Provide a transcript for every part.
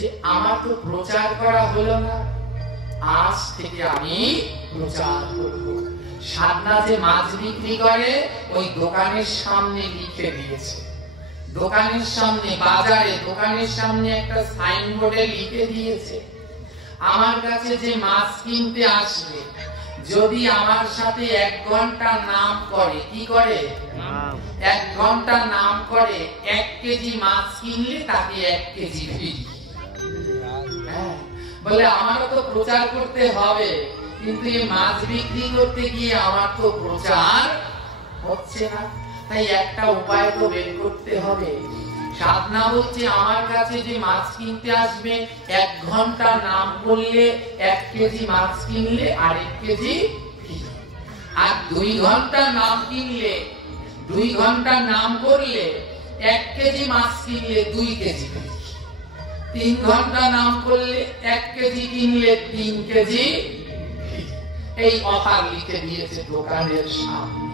যে আমার তো প্রচার করা হলো না, আজ থেকে আমি প্রচার করব। সাধনা যে মাছ বিক্রি করে ওই দোকানের সামনে লিখে দিয়েছে, দোকানের সামনে, বাজারে দোকানের সামনে একটা সাইনবোর্ডে লিখে দিয়েছে, আমার কাছে যে মাছ কিনতে আসবে যদি আমার সাথে 1 ঘন্টা নাম করে, কি করে, 1 ঘন্টা নাম করে, 1 কেজি মাছ কিনলে তাকে 1 কেজি ফ্রি। বলে আমারও তো প্রচার করতে হবে, কিন্তু এই মাছ বিক্রি করতে গিয়ে আমার তো প্রচার হচ্ছে না, তাই একটা উপায় তো বের করতে হবে। সাধনা বলছে আমার কাছে যে মাছ কিনতে আসবে 1 ঘন্টা নাম করলে 1 কেজি মাছ কিনলে আরেক কেজি, আর 2 ঘন্টা নাম কিনলে, 2 ঘন্টা নাম করলে 1 কেজি মাছ কিনলে 2 কেজি, 3 ঘন্টা নাম করলে 1 কেজি কিনলে 3 কেজি। এই অফার লিখে দিয়েছে দোকানের সামনে।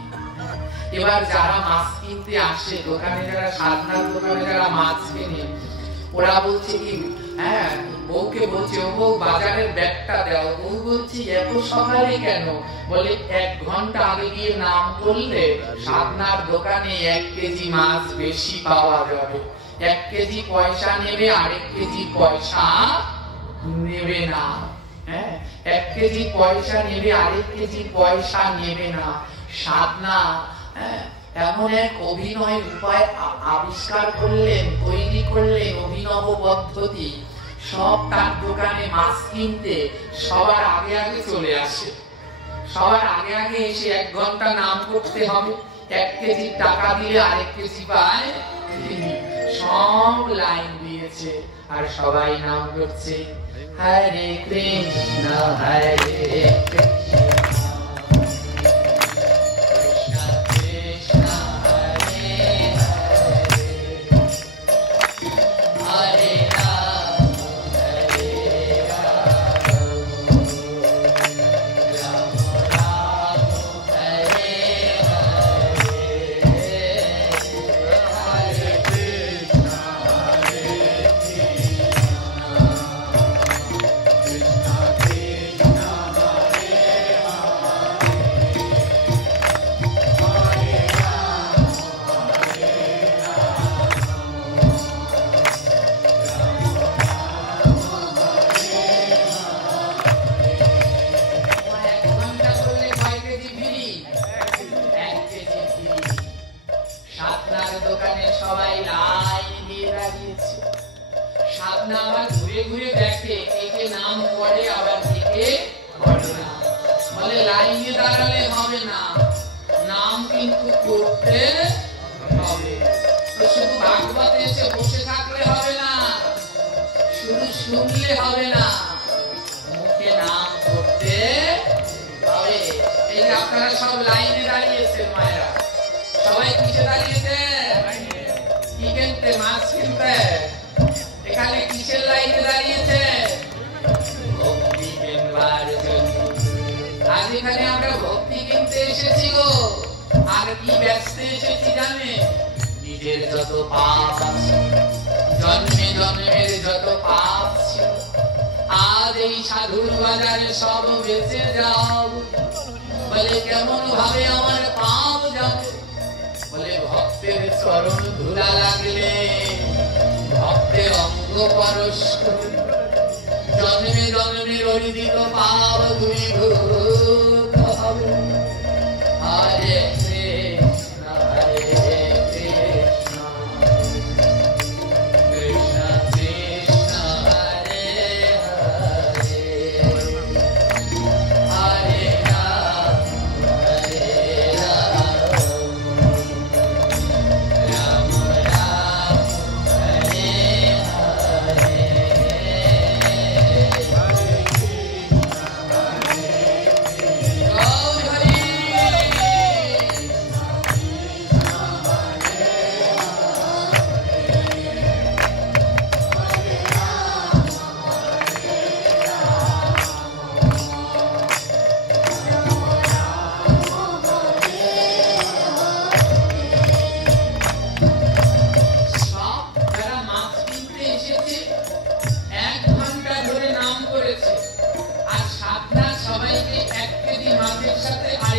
এবার যারা মাছ কিনতে আসে দোকানে, যারা সাধনার দোকানে যারা মাছ কেনে, ওরা বলছে কি, হ্যাঁ বউকে বলছে ও বউ বাজারের ব্যাগটা দাও। বউ বলছে এত সকালে কেন? বলে 1 ঘন্টা আগে গিয়ে নাম করলে সাধনার দোকানে 1 কেজি মাছ বেশি পাওয়া যাবে। 1 কেজি পয়সা নেবে, আরেক কেজি পয়সা নেবে না। হ্যাঁ, 1 কেজি পয়সা নেবে, আরেক কেজি পয়সা নেবে না। সাধনা এমন এক অভিনয় উপায় আবিষ্কার করলেন, তৈরি করলেন, অভিনব পদ্ধতি। সব তার দোকানে মাছ কিনতে সবার আগে আগে চলে আসে, সবার আগে আগে এসে 1 ঘন্টা নাম করতে হবে, 1 কেজি টাকা দিলে আরেক কেজি পায়। সব লাইন দিয়েছে আর সবাই নাম করছে হরে কৃষ্ণ হরে কৃষ্ণ।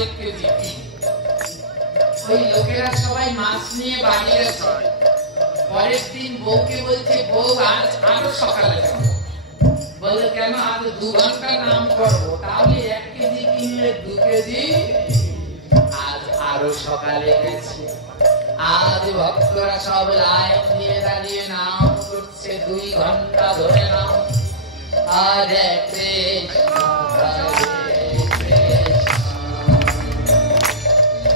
1 কেজি। ওই লোকেরা সবাই মাছ নিয়ে বাড়ি গেছে। পরের দিন বউকে বলছে, বউ আজ আরো সকালে যাবো। বলে কেন? আজ 2 ঘন্টা নাম করবো, তাহলে 1 কেজি কিনলে 2 কেজি। আজ আরো সকালে গেছে। আজ ভক্তরা সব লাইন দিয়ে দাঁড়িয়ে নাম করছে 2 ঘন্টা ধরে নাম। হরে কৃষ্ণ হরে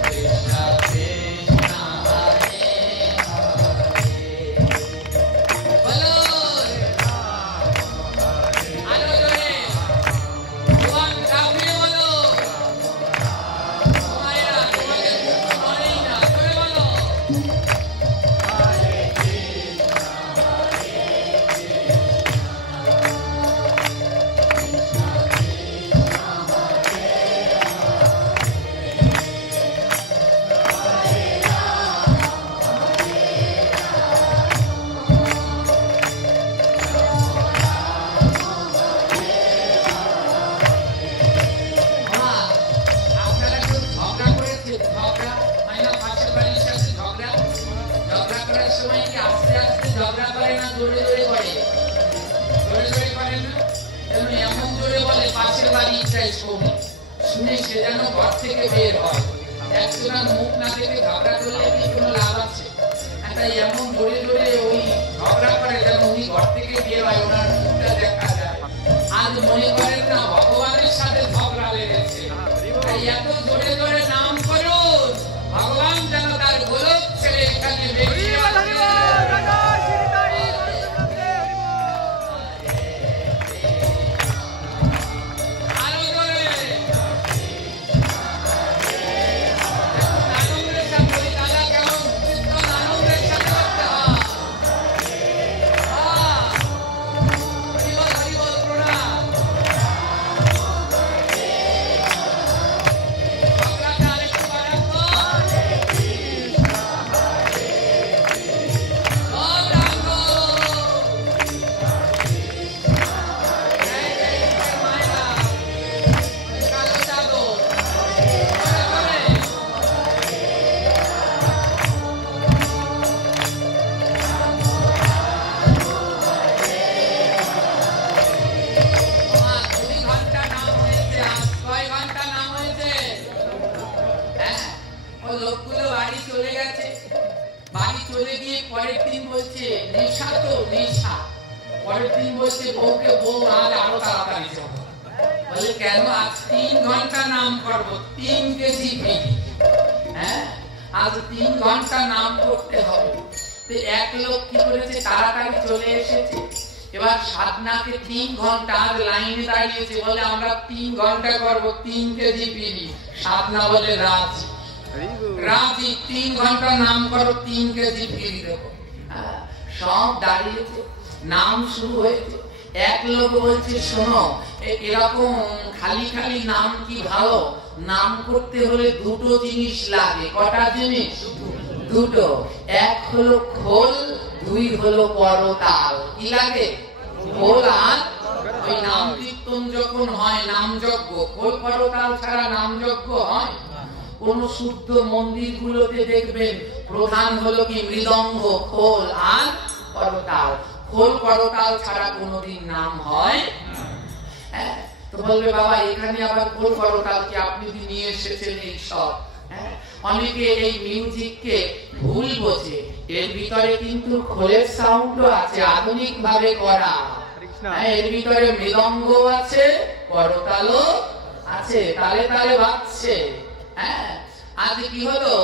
কৃষ্ণ কৃষ্ণ হরে হরে। বলো আরো জোরে ভগবান কাউকে বলো। তোমারা তোমাদের মুখ নড়েই না, জোরে বলো। শুনে সে যেন ঘর থেকে বের হয়। একজনের মুখ না দেখে ঝগড়া করলে কি কোনো লাভ আছে? তাই এমন জোরে জোরে ওই ঝগড়া করে যেন উনি ঘর থেকে বের হয়, ওনার মুখটা দেখা যায়। আজ মনে করেন না ভগবানের সাথে ঝগড়া লেগেছে, তাই এত জোরে জোরে নাম করুন ভগবান যেন তার গোলক ছেড়ে এখানে বেরিয়ে আসে। কেন? আজ 3 ঘন্টা নাম করবো, 3 কেজি বিড়ি। হ্যাঁ, আজ 3 ঘন্টা নাম করতে হবে। তো এক লোক কি করেছে, তাড়াতাড়ি চলে এসেছে। এবার সাধনাকে 3 ঘন্টা আজ লাইনে দাঁড়িয়েছে, বলে আমরা 3 ঘন্টা করবো, 3 কেজি বিড়ি। সাধনা বলে রাজি, রাজি, 3 ঘন্টা নাম করো, 3 কেজি বিড়ি দেবো। সব দাঁড়িয়েছে, নাম শুরু হয়েছে। এক লোক বলছে, শোনো, এরকম খালি খালি নাম কি ভালো? নাম করতে হলে 2টো জিনিস লাগে। কটা জিনিস? 2টো। 1 হলো খোল, 2 হলো করতাল। কি লাগে? খোল আর ওই নাম কীর্তন যখন হয়, নাম যজ্ঞ, খোল করতাল ছাড়া নাম যজ্ঞ হয়? কোন শুদ্ধ মন্দির গুলোতে দেখবেন প্রধান হলো কি মৃদঙ্গ, খোল আর করতাল। খোল করতাল ছাড়া কোনোদিন নাম হয়? তো বলবে, বাবা এখানে আবার খোল করতাল কি আপনি নিয়ে এসেছেন? এই সব অনেকে এই মিউজিককে ভুল বোঝে। এর ভিতরে কিন্তু খোলের সাউন্ডও আছে, আধুনিক ভাবে করা। এর ভিতরে মৃদঙ্গ আছে, করতালও আছে, তালে তালে বাজছে। হ্যাঁ, আজ কি হলো,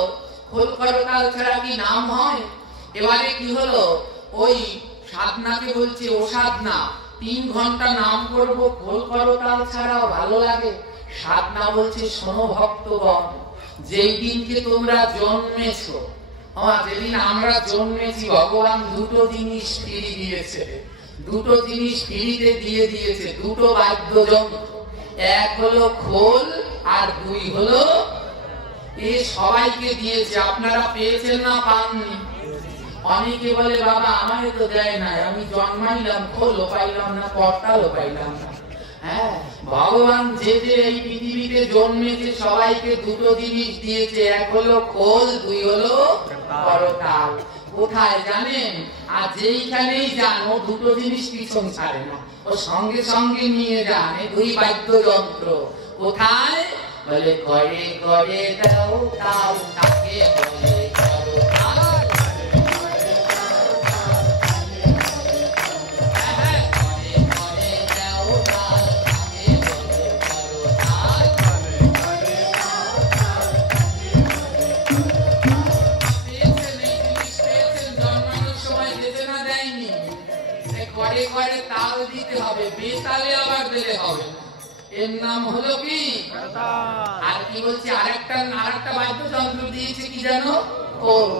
খোল করতাল ছাড়া কি নাম হয়? এবারে কি হলো, ওই সাধনাকে বলছে, ও সাধনা 3 ঘন্টা নাম করব, খোল করতাল ছাড়াও ভালো লাগে। সাধনা বলছে, শোনো ভক্তগণ, যেই দিনকে তোমরা জন্মেছো, যেদিন আমরা জন্মেছি, ভগবান 2টো জিনিস ফিরি দিয়েছে। 2টো জিনিস ফিরিতে দিয়ে দিয়েছে, 2টো বাদ্যযন্ত্র। 1 হলো খোল আর 2 হলো এ সবাইকে দিয়েছে। আপনারা পেয়েছেন না পাননি? অনেকে বলে, বাবা আমাকে তো দেয় না, আমি জন্মাইলাম, খোলও পাইলাম না, করতালও পাইলাম না। হ্যাঁ, ভগবান যে যে এই পৃথিবীতে জন্মেছে সবাইকে দুটো জিনিস দিয়েছে, এক হলো খোল, দুই হলো করতাল। কোথায় জানেন? আর যেইখানেই যান ও দুটো জিনিস পিছন ছাড়ে না, ও সঙ্গে সঙ্গে নিয়ে যান এই দুই বাদ্যযন্ত্র। কোথায়? বলে করে করে দাও দাও, তাকে বলে করতাল। ঘরে ঘরে তাল দিতে হবে, বেতালে আবার দিলে হবে না। এর নাম হলো কি? আর কি বলছি, আরেকটা বাদ্যযন্ত্র দিয়েছে কি জানো? খোল।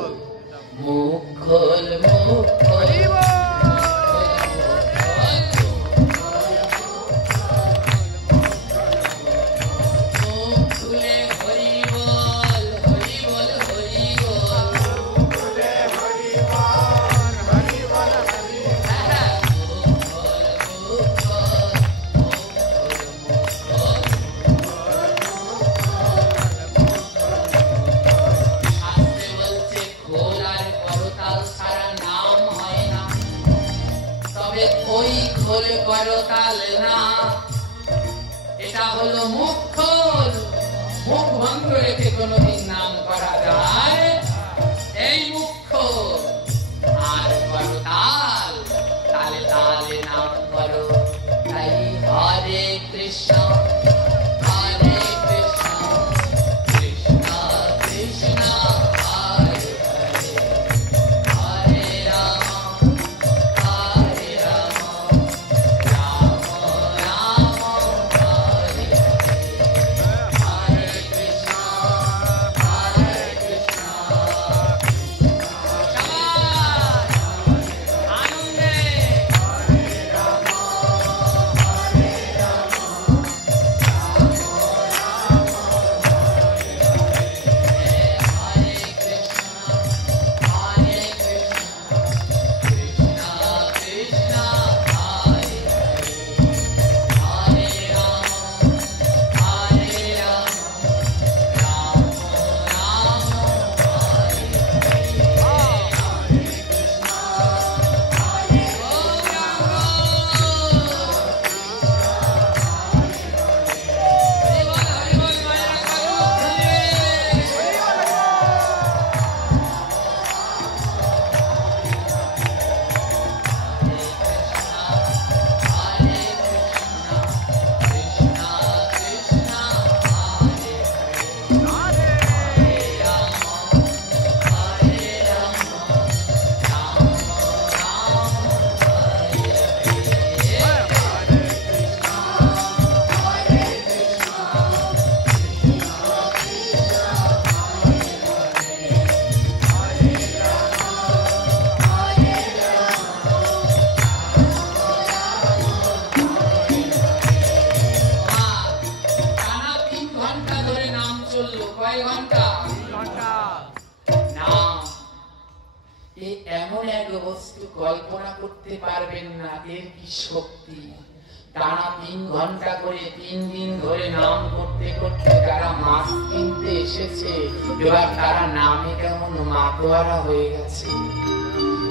মুখ খোল, মুখ খোল, করতাল না। এটা হলো মুখ খোল। মুখ বন্ধ রেখে কোনদিন নাম করা যায়? এই মুখ খোল। আর করতাল, তালে তালে নাম করো। তাই হরে কৃষ্ণ হরে কৃষ্ণ কৃষ্ণ কৃষ্ণ হরে হরে, হরে রাম হরে রাম এমন এক বস্তু কল্পনা করতে পারবেন না এর কি শক্তি। টানা 3 ঘন্টা করে 3 দিন ধরে নাম করতে করতে যারা মাছ কিনতে এসেছে এবার তারা নামে কেমন মাতোয়ারা হয়ে গেছে।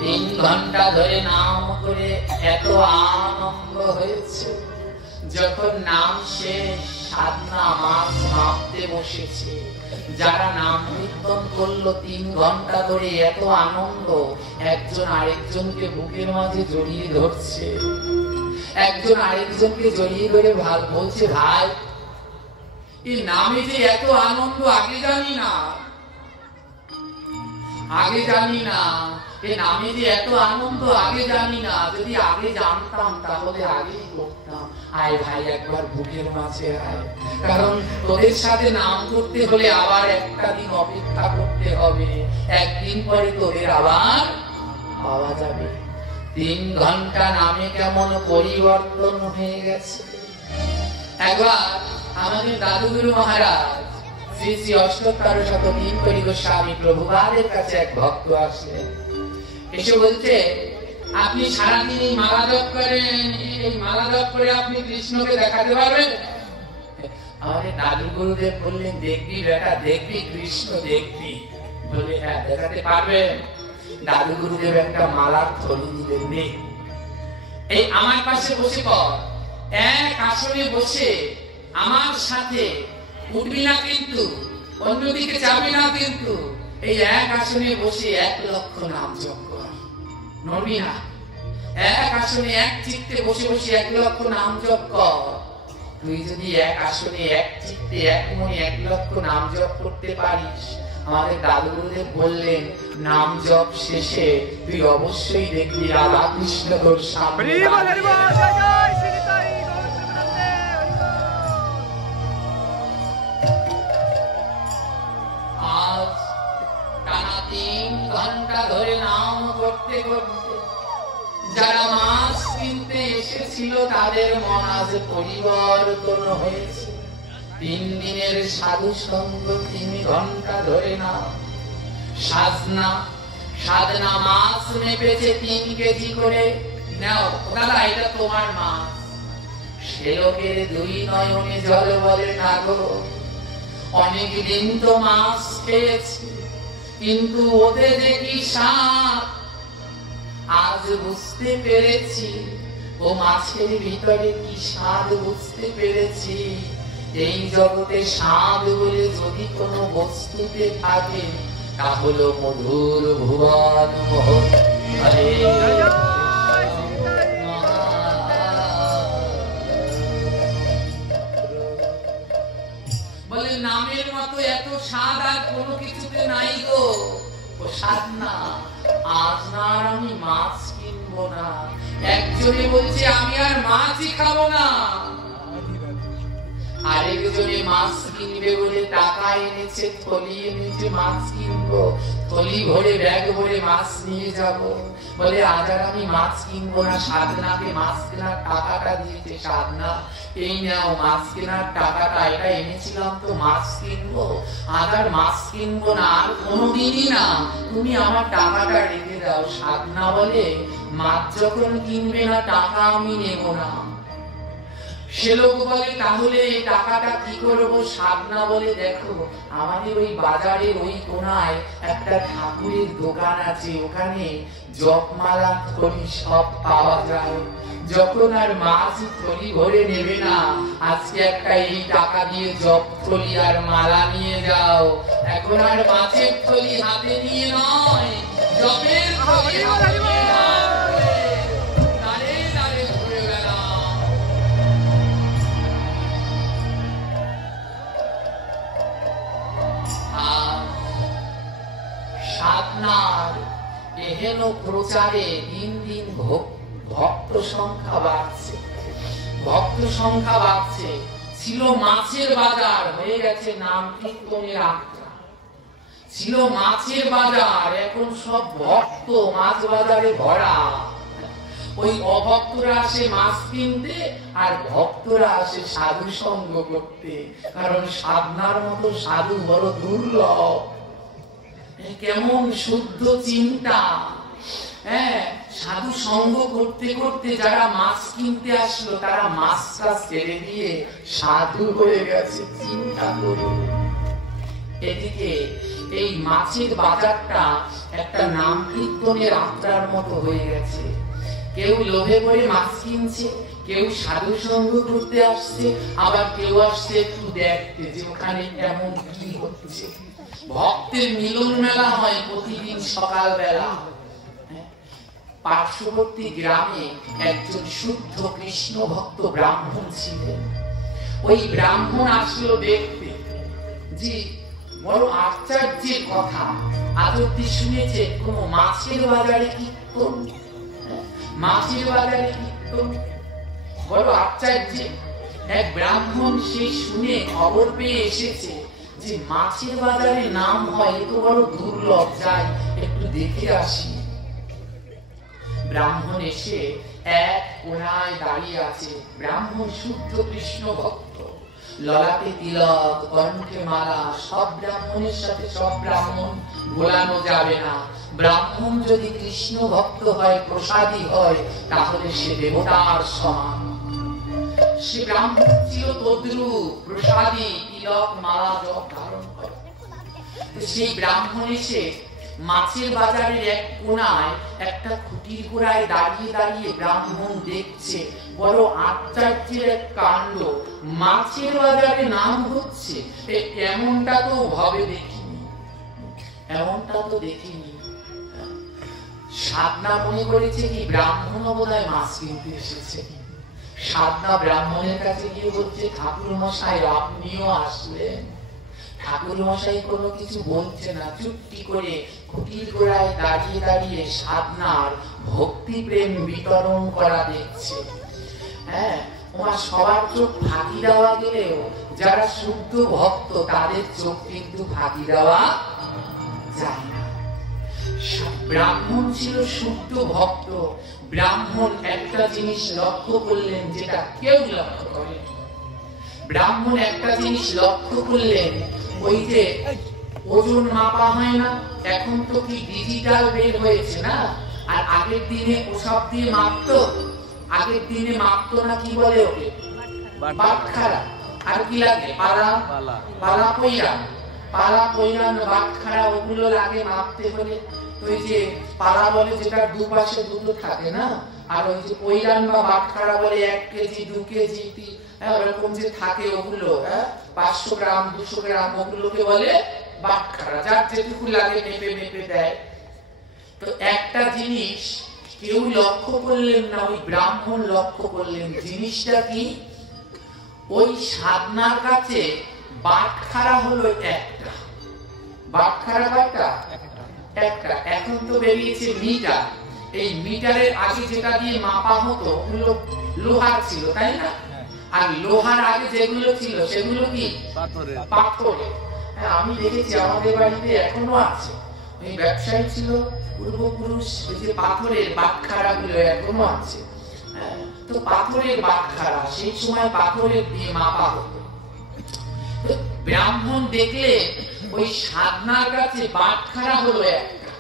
3 ঘন্টা ধরে নাম করে এত আনন্দ হয়েছে, যখন নাম শেষ সাধনা মাছ মাপতে বসেছে। যারা নাম কীর্তন করলো 3 ঘন্টা ধরে এত আনন্দ, একজন আরেকজনকে বুকের মাঝে জড়িয়ে ধরছে, একজন আরেকজনকে জড়িয়ে ধরে বলছে, ভাই এই নামে যে এত আনন্দ আগে জানি না, আগে জানি না, এই নামে যে এত আনন্দ আগে জানি না, যদি আগে জানতাম তাহলে আগেই করতাম। আয় ভাই একবার বুকের মাঝে আয়, কারণ তোদের সাথে নাম করতে হলে আবার একটা দিন অপেক্ষা করতে হবে, একদিন পরে তোদের আবার পাওয়া যাবে। 3 ঘন্টা নামে কেমন পরিবর্তন হয়ে গেছে। একবার আমাদের দাদুগুরু মহারাজ শ্রী শ্রী অষ্টোত্তর শতদিন করি গোস্বামী প্রভুপাদের কাছে এক ভক্ত আসলেন, এসে বলছে, আপনি সারাদিন মালা জপ করেন, এই মালা জপ করে আপনি কৃষ্ণকে দেখাতে পারবেন? আমাদের দাদু গুরুদেব বললেন, দেখবি বেটা, দেখবি কৃষ্ণ দেখবি। বলে হ্যাঁ দেখাতে পারবেন। দাদু গুরুদেব একটা মালার থলি দিলেন, নে এই আমার পাশে বসে পড়, এক আসনে বসে আমার সাথে উঠবি না কিন্তু, অন্যদিকে যাবি না কিন্তু, এই এক আসনে বসে 1 লক্ষ নাম জপ কর, নড়বি না। এক আসনে এক চিত্তে বসে বসে 1 লক্ষ নাম জপ কর। তুই যদি এক আসনে এক চিত্তে এক মনে 1 লক্ষ নাম জপ করতে পারিস, আমাদের দাদু গুরুদেব বললেন, নাম জপ শেষে তুই অবশ্যই দেখবি রাধা কৃষ্ণ তোর সামনে। আজ টানা 3 ঘন্টা ধরে নাম করতে করতে যারা মাছ কিনতে এসেছিল তাদের মন আজ পরিবর্তন হয়েছে। 3 দিনের সাধু সঙ্গ 3 ঘন্টা ধরে না সাধনা মাছ মেপেছে 3 কেজি করে। নাও দাদা, এটা তোমার মাছ। সে লোকের 2 নয়নে জল বলে, না গো, অনেক দিন তো মাছ খেয়েছি, কিন্তু ওতে যে কি স্বাদ আজ বুঝতে পেরেছি। ও মাছের ভিতরে কি স্বাদ বুঝতে পেরেছি। এই জগতে স্বাদ বলে যদি কোনো বস্তুতে থাকে, তা হলো মধুর ভুবন মোহন। বলে নামের মতো এত স্বাদ আর কোনো কিছুতে নাই গো। ও স্বাদ না, আজ না আর আমি মাছ কিনবো না। একজনে বলছে আমি আর মাছই খাবো না, আরেকজনে মাছ কিনবে বলে টাকা এনেছে, থলি এনেছে, মাছ কিনবো, থলি ভরে ব্যাগ ভরে মাছ নিয়ে যাব। বলে আজ আর আমি মাছ কিনবো না। সাধনাকে মাছ কেনার টাকাটা দিয়েছে, সাধনা এই নাও মাছ কেনার টাকাটা, এটা এনেছিলাম তো মাছ কিনবো, আজ আর মাছ কিনবো না, আর কোনোদিনই না, তুমি আমার টাকাটা রেখে দাও। সাধনা বলে মাছ যখন কিনবে না টাকা আমি নেব না। সে লোক বলে তাহলে এই টাকাটা কি করবো? সাধনা বলে দেখো, আমাদের ওই বাজারের ওই কোনায় একটা ঠাকুরের দোকান আছে, ওখানে জপমালা থলি সব পাওয়া যায়। যখন আর মাছ থলি ভরে নেবে না, আজকে একটা এই টাকা দিয়ে জপ থলি আর মালা নিয়ে যাও। এখন আর মাছের থলি হাতে নিয়ে নয়, জপের থলি হাতে নিয়ে নাও। সাধনার এহেন প্রচারে দিন দিন ভক্ত সংখ্যা বাড়ছে, ভক্ত সংখ্যা বাড়ছে। ছিল মাছের বাজার, হয়ে গেছে নাম কীর্তনের আখড়া। ছিল মাছের বাজার, এখন সব ভক্ত মাছ বাজারে ভরা। ওই অভক্তরা আসে মাছ কিনতে, আর ভক্তরা আসে সাধু সঙ্গ করতে। কারণ সাধনার মতো সাধু বড় দুর্লভ। কেমন শুদ্ধ চিন্তা! হ্যাঁ, সাধু সঙ্গ করতে করতে যারা মাছ কিনতে আসলো, তারা মাছটা ছেড়ে দিয়ে সাধু হয়ে গেছে। চিন্তা করুন। এদিকে এই মাছের বাজারটা একটা নাম কীর্তনের আখড়ার মতো হয়ে গেছে। কেউ লোভে পড়ে মাছ কিনছে, কেউ সাধু সঙ্গ করতে আসছে, আবার কেউ আসছে একটু দেখতে যে ওখানে কেমন কি হচ্ছে। ভক্তের মিলন মেলা হয় প্রতিদিন সকাল বেলা। পার্শ্ববর্তী গ্রামে একজন শুদ্ধ কৃষ্ণ ভক্ত ব্রাহ্মণ ছিলেন। ওই ব্রাহ্মণ আসলো দেখতে যে বড় আশ্চর্যের কথা, আজ অব্দি শুনেছে কোন মাছের বাজারে কীর্তন, মাছের বাজারে কীর্তন, বড় আশ্চর্য। এক ব্রাহ্মণ সেই শুনে খবর পেয়ে এসেছে যে মাছের বাজারে নাম হয়, এত বড় দুর্লভ, যাই একটু দেখে আসি। ব্রাহ্মণ এসে এক কোণায় দাঁড়িয়ে আছে। ব্রাহ্মণ শুদ্ধ কৃষ্ণ ভক্ত, ললাটে তিলক, কণ্ঠে মালা। সব ব্রাহ্মণের সাথে সব ব্রাহ্মণ ভোলানো যাবে না। ব্রাহ্মণ যদি কৃষ্ণ ভক্ত হয়, প্রসাদী হয়, তাহলে সে দেবতার সমান। সে ব্রাহ্মণ ছিল তদ্রূপ, প্রসাদী, তিলক মালা জপ ধারণ করে। সেই ব্রাহ্মণ এসে মাছের বাজারের এক কোণায় একটা খুঁটির গোড়ায় দাঁড়িয়ে দাঁড়িয়ে ব্রাহ্মণ দেখছে, বড় আশ্চর্যের এক কাণ্ড। মাছের বাজারে নাম হচ্ছে, এমনটা তো ভাবে দেখিনি, এমনটা তো দেখিনি। সাধনা মনে করেছে কি ব্রাহ্মণ বোধহয় মাছ কিনতে এসেছে। সাধনা ব্রাহ্মণের কাছে গিয়ে বলছে, ঠাকুর মশাই আপনিও আসলেন। ঠাকুর মশাই কোনো কিছু বলছে না, চুপটি করে খুঁটির গোড়ায় দাঁড়িয়ে দাঁড়িয়ে সাধনার ভক্তি প্রেম বিতরণ করা দেখছে। হ্যাঁ, তোমার সবার চোখ ফাঁকি দেওয়া গেলেও যারা শুদ্ধ ভক্ত তাদের চোখ কিন্তু ফাঁকি দেওয়া যায় না। ব্রাহ্মণ ছিল শুদ্ধ ভক্ত। ব্রাহ্মণ একটা জিনিস লক্ষ্য করলেন যেটা কেউ লক্ষ্য করে। ব্রাহ্মণ একটা জিনিস লক্ষ্য করলেন, ওই যে ওজন মাপা হয় না, এখন তো কি ডিজিটাল বের হয়েছে না, আর আগের দিনে ওসব দিয়ে মাপতো। আগের দিনে মাপতো না, কি বলে ওকে, বাটখারা, আর কি লাগে পালা, পালা পইরান, পালা পইরান বাটখারা, ওগুলো লাগে মাপতে হলে। ওই যে পালা বলে যেটা দুপাশে দুটো থাকে না, আর ওই যে পইরান বা বাটখারা বলে 1 কেজি 2 কেজি এরকম যে থাকে, ওগুলো 500 গ্রাম 200 গ্রাম, ওগুলোকে বলে বাটখারা। যার যেটুকু লাগে মেপে মেপে দেয়। তো একটা জিনিস কেউ লক্ষ্য করলেন না, ওই ব্রাহ্মণ লক্ষ্য করলেন। জিনিসটা কি, ওই সাধনার কাছে বাটখারা হলো একটা। বাটখারা কয়টা? একটা। এখন তো বেরিয়েছে মিটার। এই মিটারের আগে যেটা দিয়ে মাপা হতো ওগুলো লোহার ছিল, তাই না? আর লোহার আগে যেগুলো ছিল সেগুলো কি পাথরের। আমি দেখেছি আমাদের বাড়িতে এখনো আছে। ওই ব্যবসায়ী ছিল পূর্বপুরুষ, ওই যে পাথরের বাটখারা গুলো এখনো আছে। তো পাথরের বাটখারা, সেই সময় পাথরের দিয়ে মাপা হতো। ব্রাহ্মণ দেখলে ওই সাধনার কাছে বাটখারা হলো একটা।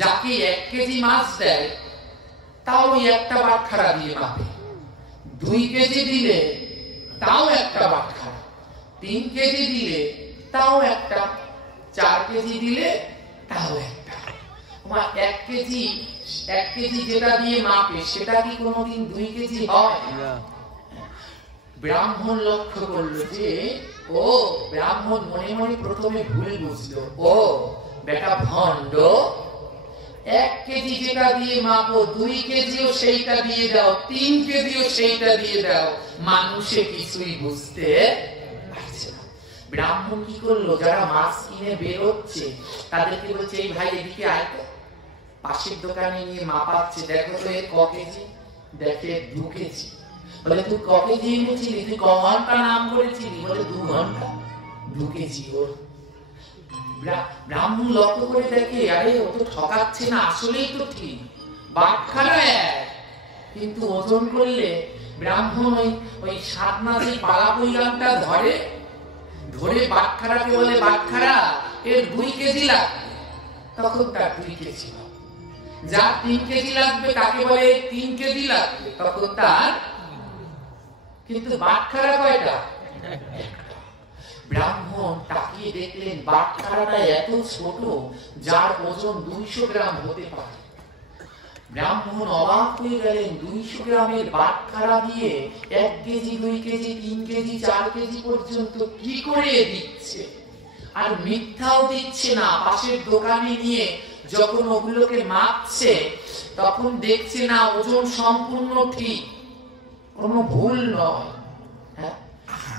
যাকে 1 কেজি মাছ দেয় তাও ওই একটা বাটখারা দিয়ে মাপে। 2 কেজি দিলে তাও একটা বাটখারা, 3 কেজি দিলে তাও একটা, 4 কেজি দিলে তাও একটা। 1 কেজি যেটা দিয়ে মাপে সেটা কি কোনোদিন 2 কেজি হয়? ব্রাহ্মণ লক্ষ্য করলো যে, ও ব্রাহ্মণ মনে মনে প্রথমে ভুল বুঝলো, ও বেটা ভণ্ড, 1 কেজি যেটা দিয়ে মাপো 2 কেজিও সেইটা দিয়ে দাও, 3 কেজিও সেইটা দিয়ে দাও, মানুষে কিছুই বুঝতে পারছে না। ব্রাহ্মণ কি করলো, যারা মাছ কিনে বেরোচ্ছে তাদেরকে বলছে, এই ভাই এদিকে আয় তো। পাশের দোকানে নিয়ে মাপাচ্ছে, দেখো তো এর ক কেজি, দেখে 2 কেজি। বলে তুই ক কেজি এনেছিলি, তুই ক ঘন্টা নাম করেছিলি? বলে 2 ঘন্টা, 2 কেজি ওর। ব্রাহ্মণ লক্ষ্য করে দেখে, আরে ও তো ঠকাচ্ছে না, আসলেই তো ঠিক, বাটখারা এক। কিন্তু ওজন করলে ব্রাহ্মণ ওই সাধনা যে পালা পৈলামটা ধরে বাটখারাকে বলে, বাটখারা এর 2 কেজি লাগবে, তখন তার 2 কেজি। যার 3 কেজি লাগবে তাকে বলে 3 কেজি লাগবে, তখন তার। কিন্তু বাটখারা কয়টা? ব্রাহ্মণ তাকিয়ে দেখলেন বাটখারাটা এত ছোট, যার ওজন 200 গ্রাম হতে পারে। ব্রাহ্মণ অবাক হয়ে গেলেন, 200 গ্রামের বাটখারা দিয়ে 1 কেজি 2 কেজি 3 কেজি 4 কেজি পর্যন্ত কি করে দিচ্ছে। আর মিথ্যাও দিচ্ছে না। পাশের দোকানে নিয়ে যখন ওগুলোকে মাপছে তখন দেখছে না ওজন সম্পূর্ণ ঠিক, কোনো ভুল নয়।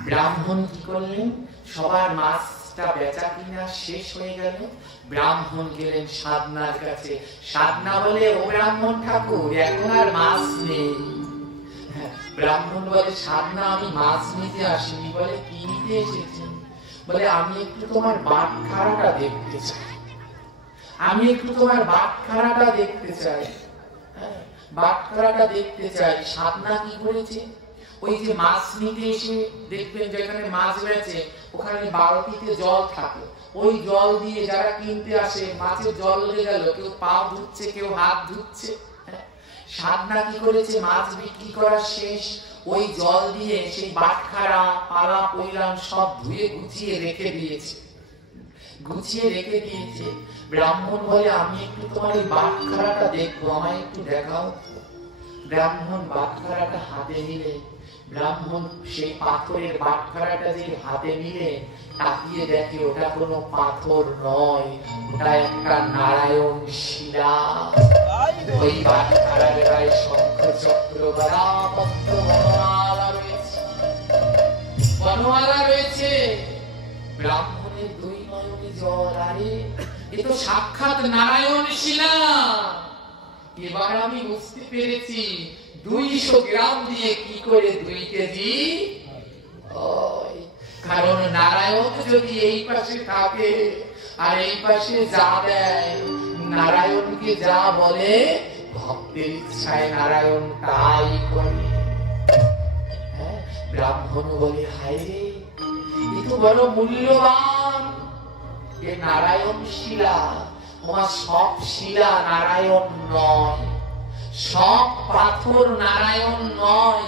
ব্রাহ্মণ কি করলেন, সবার মাছটা বেচা কিনা শেষ হয়ে গেল। ব্রাহ্মণ গেলেন সাধনার কাছে। সাধনা বলে, ও ব্রাহ্মণ ঠাকুর এখন আর মাছ নেই। ব্রাহ্মণ বলে, সাধনা আমি মাছ নিতে আসিনি। বলে, কি নিতে এসেছেন? বলে, আমি একটু তোমার বাটখারাটা দেখতে চাই, আমি একটু তোমার বাটখারাটা দেখতে চাই, বাটখারাটা দেখতে চাই। সাধনা কি করেছে, ওই যে মাছ নিতে এসে দেখবেন যেখানে মাছ বেচে ওখানে বালতিতে জল থাকে, ওই জল দিয়ে যারা কিনতে আসে, মাছের জল লেগে গেল, কেউ পা ধুচ্ছে, কেউ হাত ধুচ্ছে। সাধনা কি করেছে, মাছ বিক্রি করা শেষ, ওই জল দিয়ে সেই বাটখারা পালা পইলাম সব ধুয়ে গুছিয়ে রেখে দিয়েছে। ব্রাহ্মণ বলে, আমি একটু তোমার এই বাটখারাটা দেখবো, আমায় একটু দেখাও। ব্রাহ্মণ বাটখারাটা হাতে নিলে, ব্রাহ্মণ সেই পাথরের বাটখারাটা যে হাতে নিলে তাকিয়ে দেখে ওটা কোনো পাথর নয়, ওটা একটা নারায়ণ শিলা। ওই বাটখারার গায়ে শঙ্খ চক্র গদা পদ্ম বনমালা রয়েছে। ব্রাহ্মণের দুই নয়নে জল, আরে এ তো সাক্ষাৎ নারায়ণ শিলা। এবার আমি বুঝতে পেরেছি 200 গ্রাম দিয়ে কি করে 2 কেজি। কারণ নারায়ণ যদি এই পাশে থাকে আর এই পাশে যা দেয়, নারায়ণকে যা বলে ভক্তের ইচ্ছায় নারায়ণ তাই করে। ব্রাহ্মণ বলে, হায় রে, এ তো বড় মূল্যবান এ নারায়ণ শিলা। তোমার সব শিলা নারায়ণ নয়, সব পাথর নারায়ণ নয়।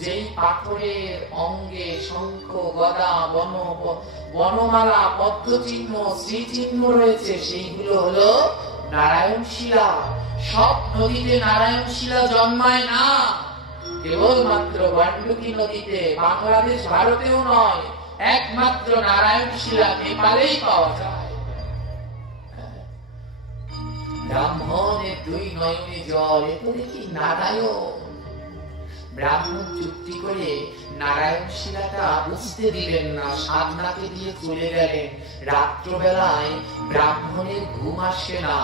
যেই পাথরের অঙ্গে শঙ্খ গদা বনমালা পদ্ম চিহ্ন শ্রীচিহ্ন রয়েছে, সেইগুলো হলো নারায়ণ শিলা। সব নদীতে নারায়ণ শিলা জন্মায় না, কেবলমাত্র গণ্ডকী নদীতে, বাংলাদেশ ভারতেও নয়, একমাত্র নারায়ণ শিলা নেপালেই পাওয়া যায়। ব্রাহ্মণের 2 নয়নে জল, এ তো দেখি নারায়ণ। ব্রাহ্মণ চুক্তি করে নারায়ণ শিলাটা বুঝতে দিলেন না, সাধনাকে দিয়ে চলে গেলেন। রাত্রবেলায় ব্রাহ্মণের ঘুম আসে না।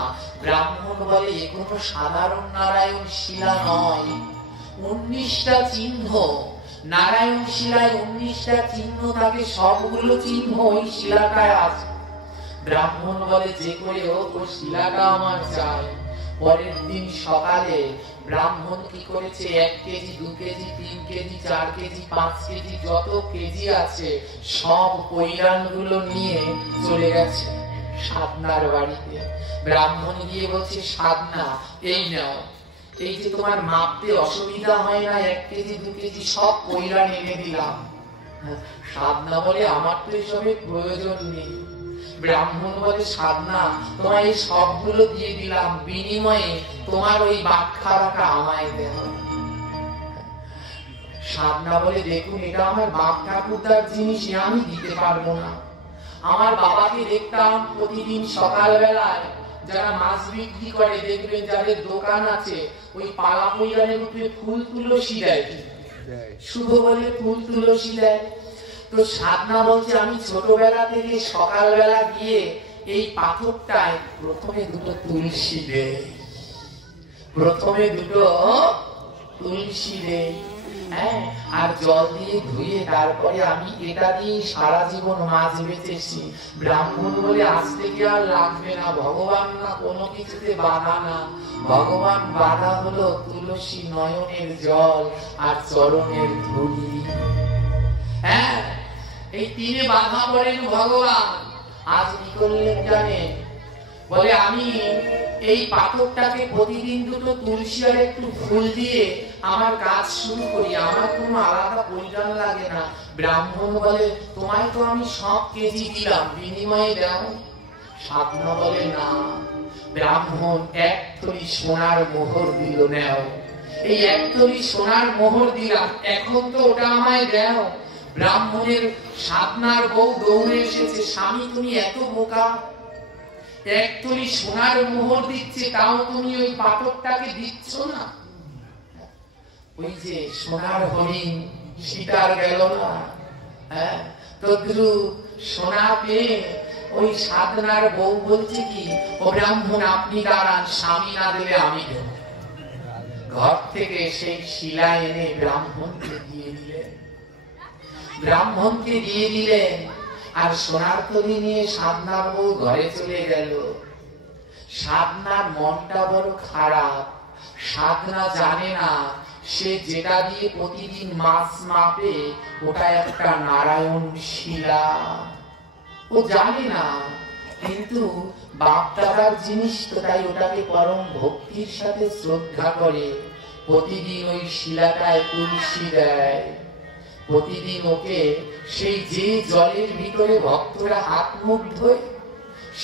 ব্রাহ্মণ বলে, এ কোনো সাধারণ নারায়ণ শিলা নয়, 19টা চিহ্ন নারায়ণ শিলায়, 19টা চিহ্ন থাকে, সবগুলো চিহ্ন ওই শিলাটায় আছে। ব্রাহ্মণ বলে, যে করে হোক ওই শিলাটা আমার চাই। পরের দিন সকালে ব্রাহ্মণ কি করেছে, 1 KG 2 KG 3 KG 4 KG 5 KG যত কেজি আছে সব পৈরান গুলো নিয়ে চলে গেছে সাধনার বাড়িতে। ব্রাহ্মণ গিয়ে বলছে, সাধনা এই নাও, এই যে তোমার মাপতে অসুবিধা হয় না, 1 কেজি 2 কেজি সব পৈরান এনে দিলাম। সাধনা বলে, আমার তো এসবের প্রয়োজন নেই। ব্রাহ্মণ বলে, সাধনা তোমার এই সবগুলো দিয়ে দিলাম, বিনিময়ে তোমার ওই বাটখারাটা আমায় দেও। সাধনা বলে, দেখুন এটা আমার বাপ ঠাকুরদার জিনিস, আমি দিতে পারবো না। আমার বাবাকে দেখতাম প্রতিদিন সকাল বেলায় যারা মাছ বিক্রি করে, দেখবেন যাদের দোকান আছে, ওই পালা পৈরানের উপরে ফুল তুলসী দেয়, শুভ বলে ফুল তুলসী দেয়। তো সাধনা বলছে, আমি ছোটবেলা থেকে সকালবেলা গিয়ে এই পাথরটায় প্রথমে 2টো তুলসী দেই, প্রথমে 2টো তুলসী দেই, হ্যাঁ, আর জল দিয়ে ধুয়ে তারপরে আমি এটা দিয়ে সারা জীবন মাছ বেচেছি। ব্রাহ্মণ বলে, আজ থেকে আর লাগবে না, ভগবান না কোনো কিছুতে বাধা না, ভগবান বাধা হলো তুলসী নয়নের জল আর চরণের ধুলি। হ্যাঁ, এই 3 বাধা পড়েন ভগবান। আজ কি করলেন জানেন, বলে আমি এই পাথরটাকে প্রতিদিন 2টো তুলসী আর একটু ফুল দিয়ে আমার কাজ শুরু করি, আমার কোনো আলাদা পরিধান লাগে না। ব্রাহ্মণ বলে, তোমায় তো আমি সব কেজি দিলাম, বিনিময়ে দাও। সাধনা বলে, না। ব্রাহ্মণ 1 থলি সোনার মোহর দিল, নাও, এই 1 থলি সোনার মোহর দিলাম, এখন তো ওটা আমায় দাও। ব্রাহ্মণের সাধনার বউ দৌড়ে এসেছে, স্বামী তুমি এত বোকা, 1 থলি সোনার মোহর দিচ্ছে, তাও তুমি ওই পাথরটাকে দিচ্ছ না। ওই যে সোনার হরিণ সীতার গেল না, হ্যাঁ, তদ্রু সোনা পেয়ে ওই সাধনার বউ বলছে কি, ও ব্রাহ্মণ আপনি দাঁড়ান, স্বামী না দিলে আমি দেব। ঘর থেকে সেই শিলা এনে ব্রাহ্মণকে দিয়ে দিলেন, ব্রাহ্মণকে দিয়ে দিলেন। আর সোনার তরি নিয়ে সাধনার বউ ঘরে চলে গেল। সাধনার মনটা বড় খারাপ, সাধনা জানে না সে যেটা দিয়ে প্রতিদিন মাছ মাপে ওটা একটা নারায়ণ শিলা। ও জানে না, কিন্তু বাপ দাদার জিনিস তো, তাই ওটাকে পরম ভক্তির সাথে শ্রদ্ধা করে। প্রতিদিন ওই শিলাটায় তুলসী দেয়, প্রতিদিন ওকে সেই যে জলের ভিতরে ভক্তরা হাত মুখ ধোয়,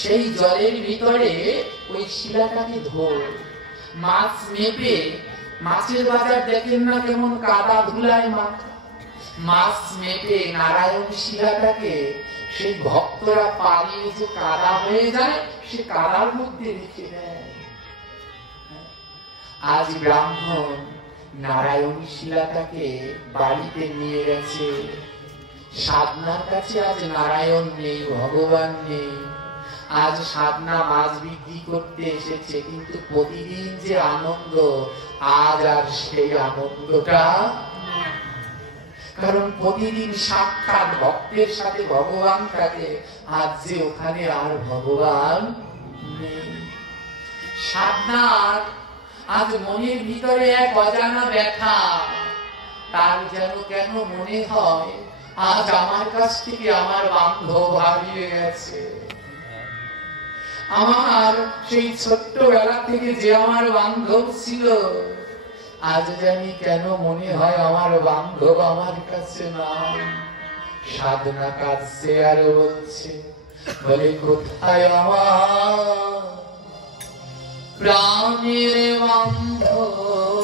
সেই জলের ভিতরে ওই শিলাটাকে ধোয়। মাছ মেপে, মাছের বাজার দেখেন না কেমন কাদা ধুলায় মাখা, মাছ মেপে নারায়ণ শিলাটাকে সেই ভক্তরা পালিয়ে যে কাদা হয়ে যায়, সে কাদার মধ্যে রেখে দেয়। আজ ব্রাহ্মণ নারায়ণ শিলাটাকে বাড়িতে নিয়ে গেছে। সাধনার কাছে আজ নারায়ণ নেই, ভগবান নেই। আজ সাধনা মাছ বিক্রি করতে এসেছে, কিন্তু প্রতিদিন যে আনন্দ, আজ আর সেই আনন্দটা, কারণ প্রতিদিন সাক্ষাৎ ভক্তের সাথে ভগবান থাকে। আজ যে ওখানে আর ভগবান নেই। সাধনার আজ মনের ভিতরে এক অজানা ব্যথা, তার যেন কেন মনে হয় আজ আমার কাছ থেকে আমার বান্ধব হারিয়ে গেছে। আমার সেই ছোট্টবেলা থেকে যে আমার বান্ধব ছিল, আজ জানি কেন মনে হয় আমার বান্ধব আমার কাছে নাই। সাধনা কাছে আর বলছে, বলে কোথায় আমার প্রাণের বান্ধব,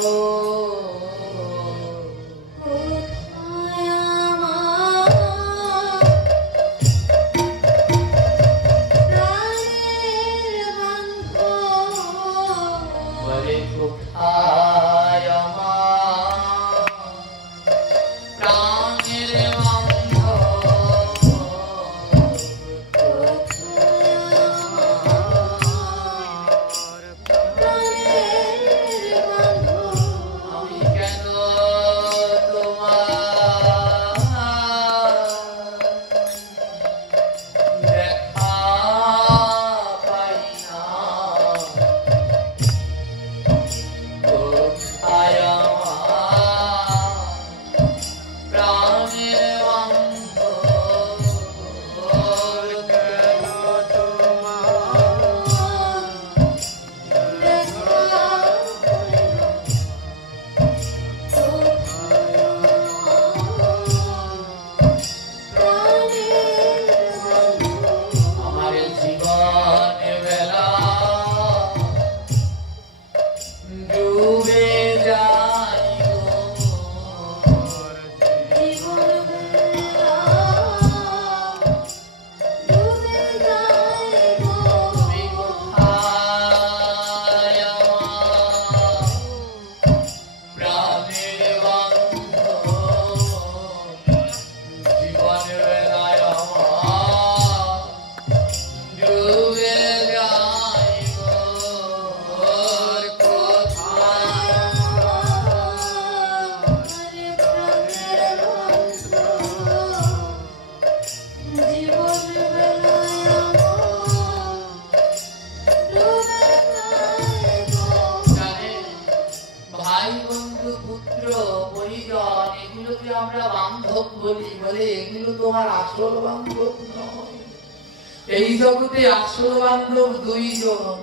এই জগতে আসল বান্ধব দুইজন।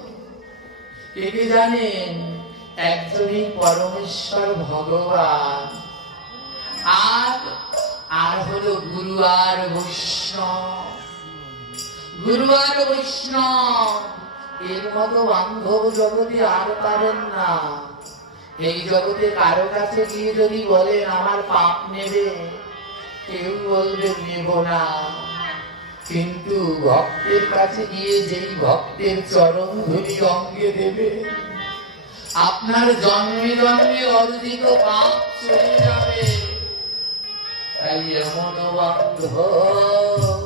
একে জানেন, একজনই পরমেশ্বর ভগবান, আর হলো গুরু আর বৈষ্ণব। গুরু আর বৈষ্ণব এর মতো বান্ধব জগতে আর পারেন না। এই জগতে কারো কাছে গিয়ে যদি বলেন আমার পাপ নেবে, কেউ বলবে নেব না। কিন্তু ভক্তের কাছে গিয়ে যেই ভক্তের চরণ ধুলি অঙ্গে দেবে, আপনার জন্মে জন্মে অর্জিত পাপ চলে যাবে। তাই এমন বান্ধব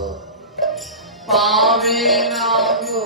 পাবে না গো।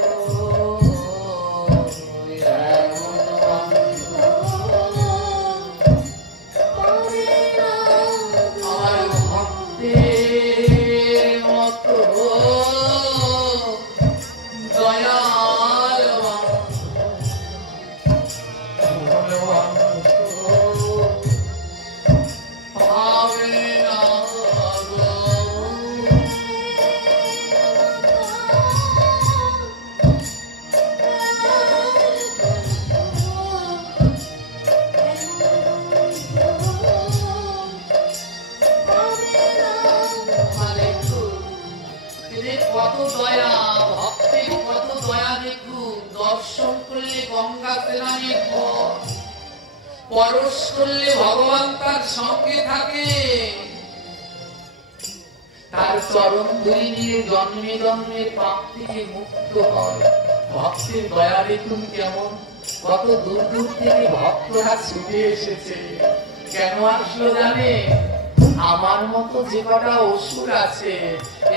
হাতে নামিয়ে পরশ করলে ভগবান তার সঙ্গে থাকে। তার চরণ ধুলি নিয়ে জন্মে জন্মের পাপ থেকে মুক্ত হয়। ভক্তের দয়া দেখুন কেমন, কত দূর দূর থেকে ভক্তরা ছুটে এসেছে। কেন আসলো জানে? আমার মতো যে কটা অসুর আছে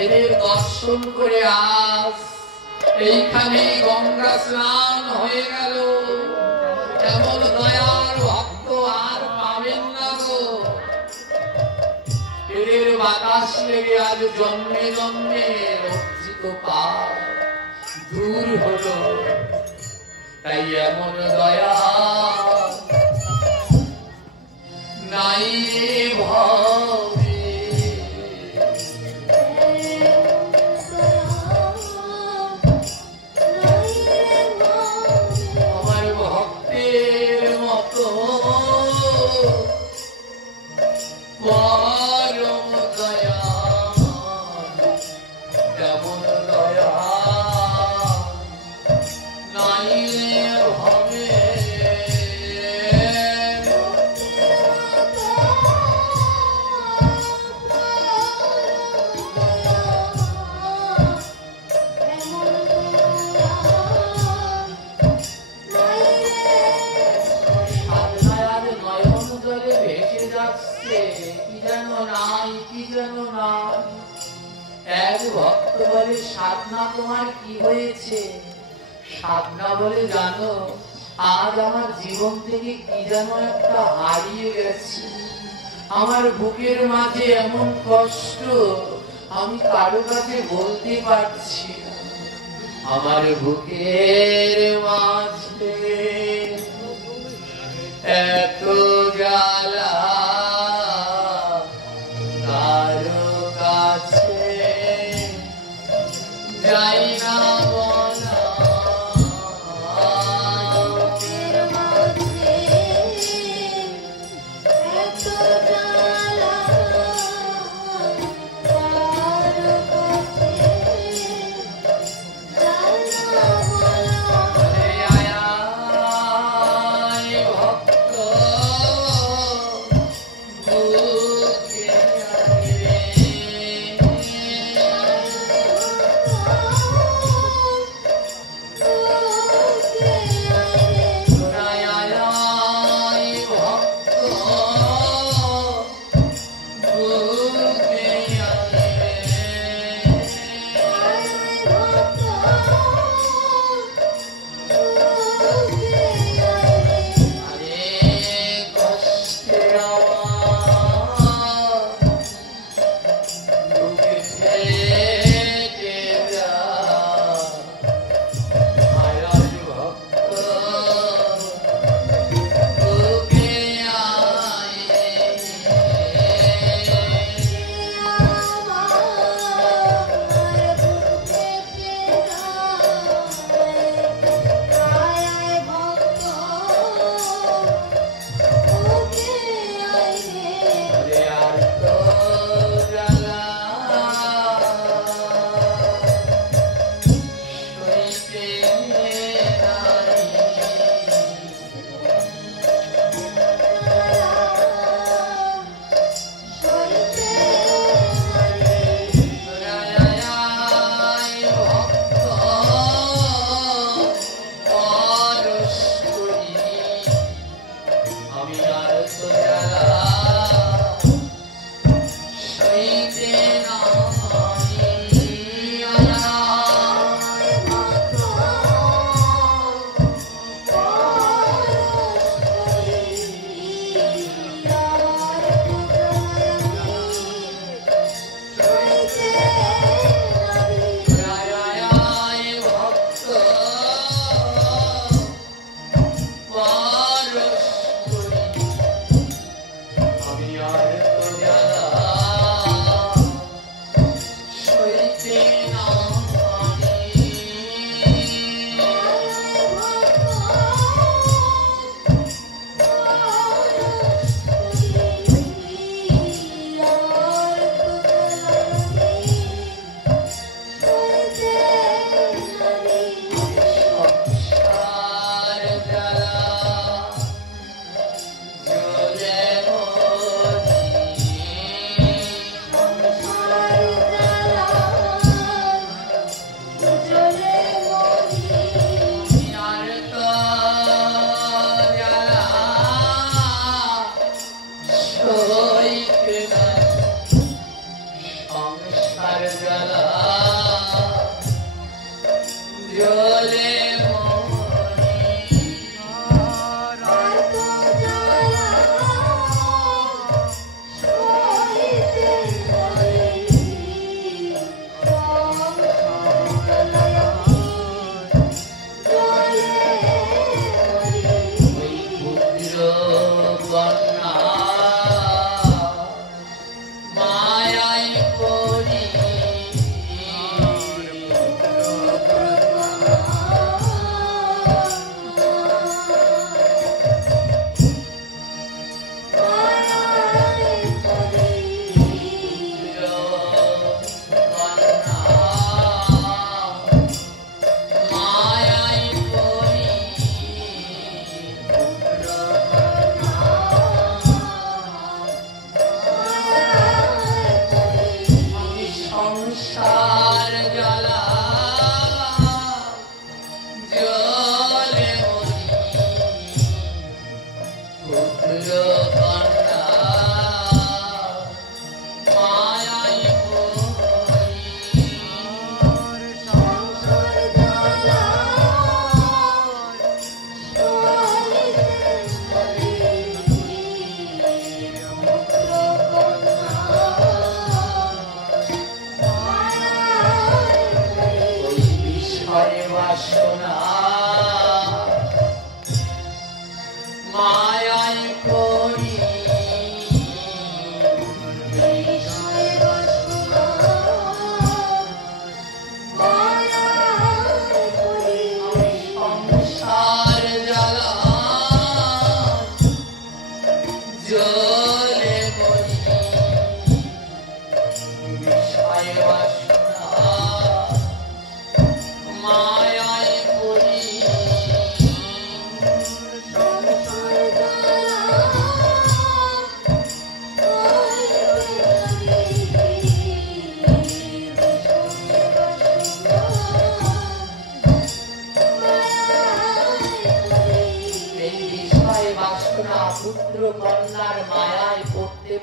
এদের দর্শন করে আজ এইখানে গঙ্গা স্নান হয়ে গেল। এমন দয়ার ভক্ত আর পাবেন না গো। এদের বাতাস লেগে আজ জন্মে জন্মে লজ্জিত পাপ দূর হলো। তাই এমন দয়া নাই ভাবে। আমার ভক্তের মতো পরম দয়া, যেমন দয়া নাই ভাবে। এক ভক্ত বলে, সাধনা তোমার কি হয়েছে? সাধনা বলে, জানো আজ আমার জীবন থেকে কি যেন একটা হারিয়ে গেছে। আমার বুকের মাঝে এমন কষ্ট আমি কারো কাছে বলতে পারছি না। আমার বুকের মাঝে এত জ্বালা কারো কাছে যাই না বলা। ভক্ত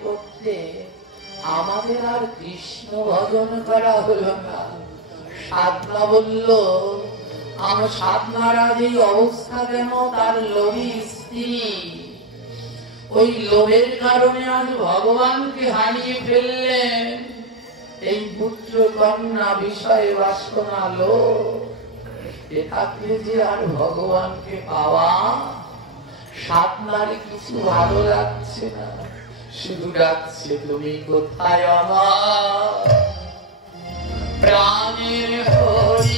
করতে আমাদের আর কৃষ্ণ ভজন করা হলো না। সাধনা বলল, আমার সাধনার আজ এই অবস্থা কেন? তার লোভী স্ত্রী, ওই লোভের কারণে আজ ভগবানকে হারিয়ে ফেললেন। এই পুত্র কন্যা বিষয়ে বাসনা লোভ, এ থাকলে যে আর ভগবানকে পাওয়া। সাধনার কিছু ভালো লাগছে না, শুধু ডাকছে তুমি কোথায় আমার প্রাণের হরি।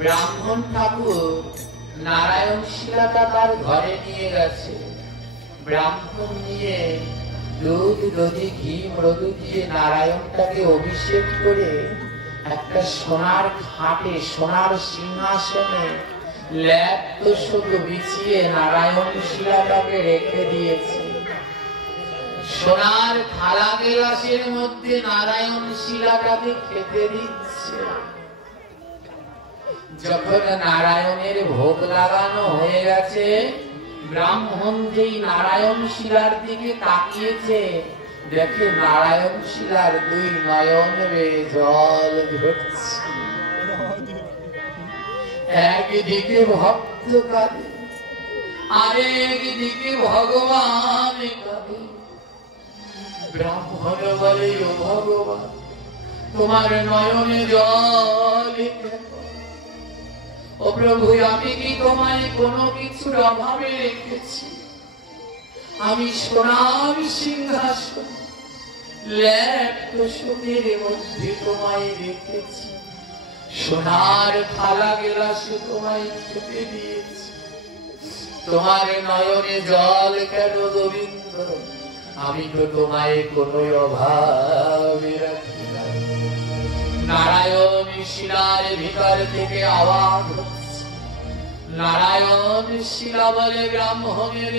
ব্রাহ্মণ ঠাকুর নারায়ণ শিলাটা তার ঘরে নিয়ে গেছে। ব্রাহ্মণ নিয়ে দুধ, দধি, ঘি, মধু দিয়ে নারায়ণটাকে অভিষেক করে একটা সোনার খাটে, সোনার সিংহাসনে ল্যাপ তোষক বিছিয়ে নারায়ণ শিলাটাকে রেখে দিয়েছে। সোনার থালা গ্লাসের মধ্যে নারায়ণ শিলাটাকে খেতে দিচ্ছে। যখন নারায়ণের ভোগ লাগানো হয়ে গেছে, ব্রাহ্মণ যেই নারায়ণ শিলার দিকে তাকিয়েছে, দেখে নারায়ণ শিলার দুই নয়ন বেয়ে জল ঝরছে। একদিকে ভক্ত কাঁদে, আরেকদিকে ভগবান কাঁদে। ব্রাহ্মণ বলে, ও ভগবান, তোমার নয়নে জল, ও প্রভু, আমি কি তোমায় কোনো কিছুর অভাবে রেখেছি? আমি সোনার সিংহাসন ল্যাপ তোষকের মধ্যে তোমায় রেখেছি, সোনার থালা গেলাসে তোমায় খেতে দিয়েছি, তোমার নয়নে জল কেন গোবিন্দ? আমি তো তোমায় কোনো অভাবে রাখি না। নারায়ণ শিলার ভিতর থেকে আওয়াজ হচ্ছে। নারায়ণ শিলা বলে, ব্রাহ্মণের,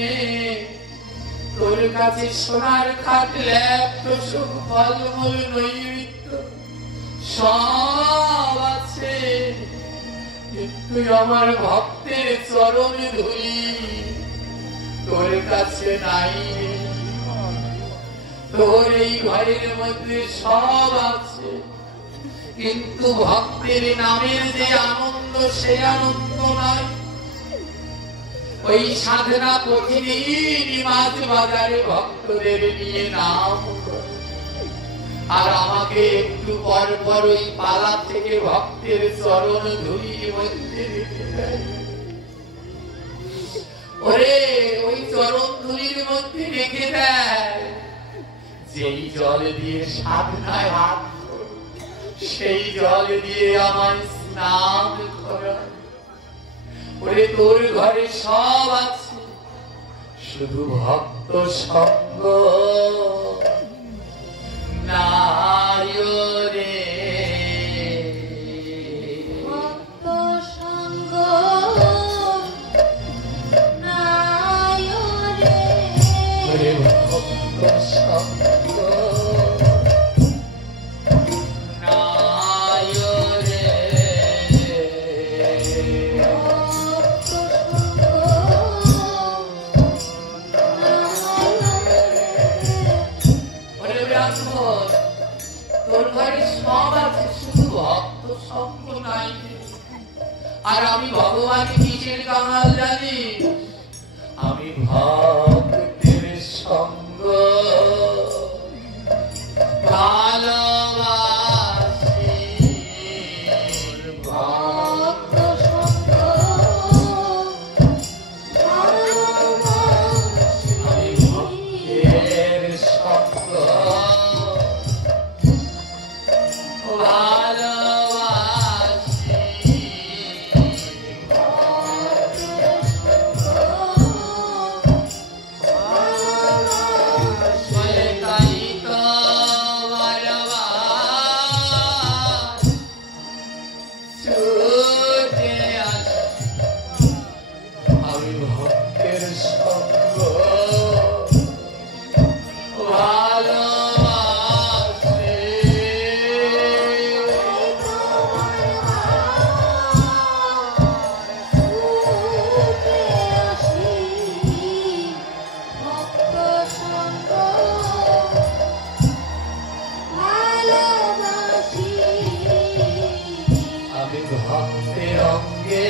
তোর কাছে সোনার খাট, ল্যাপ তোষক, ফলমূল, নৈবেদ্য সব আছে, কিন্তু আমার ভক্তের চরণে ধুলি তোর কাছে নাই। তোর এই ঘরের মধ্যে সব আছে, কিন্তু ভক্তের নামের যে আনন্দ, সে আনন্দ নাই। ওই সাধনা প্রতিদিন মাঝ বাজারে ভক্তদের নিয়ে নাম করে, আর আমাকে একটু পর পর ওই পালা থেকে ভক্তের চরণ ধুলির মধ্যে রেখে দেয়। ওরে, ওই চরণ ধুলির মধ্যে রেখে দেয়। যেই জল দিয়ে সাধনায় হাত, সেই জল দিয়ে আমায় স্নান করায়। ওরে, তোর ঘরে সব আছে, শুধু ভক্ত সঙ্গ নাই রে। ভক্ত সঙ্গ নাই রে। ওরে, ভক্ত সঙ্গ আর আমি ভগবান কিসের কাঙাল জানি? ভক্তের সঙ্গ ভালোবাসি ভক্ত সঙ্গ ভালোবাসি আমি ভক্তের সঙ্গ ভক্তের অঙ্গে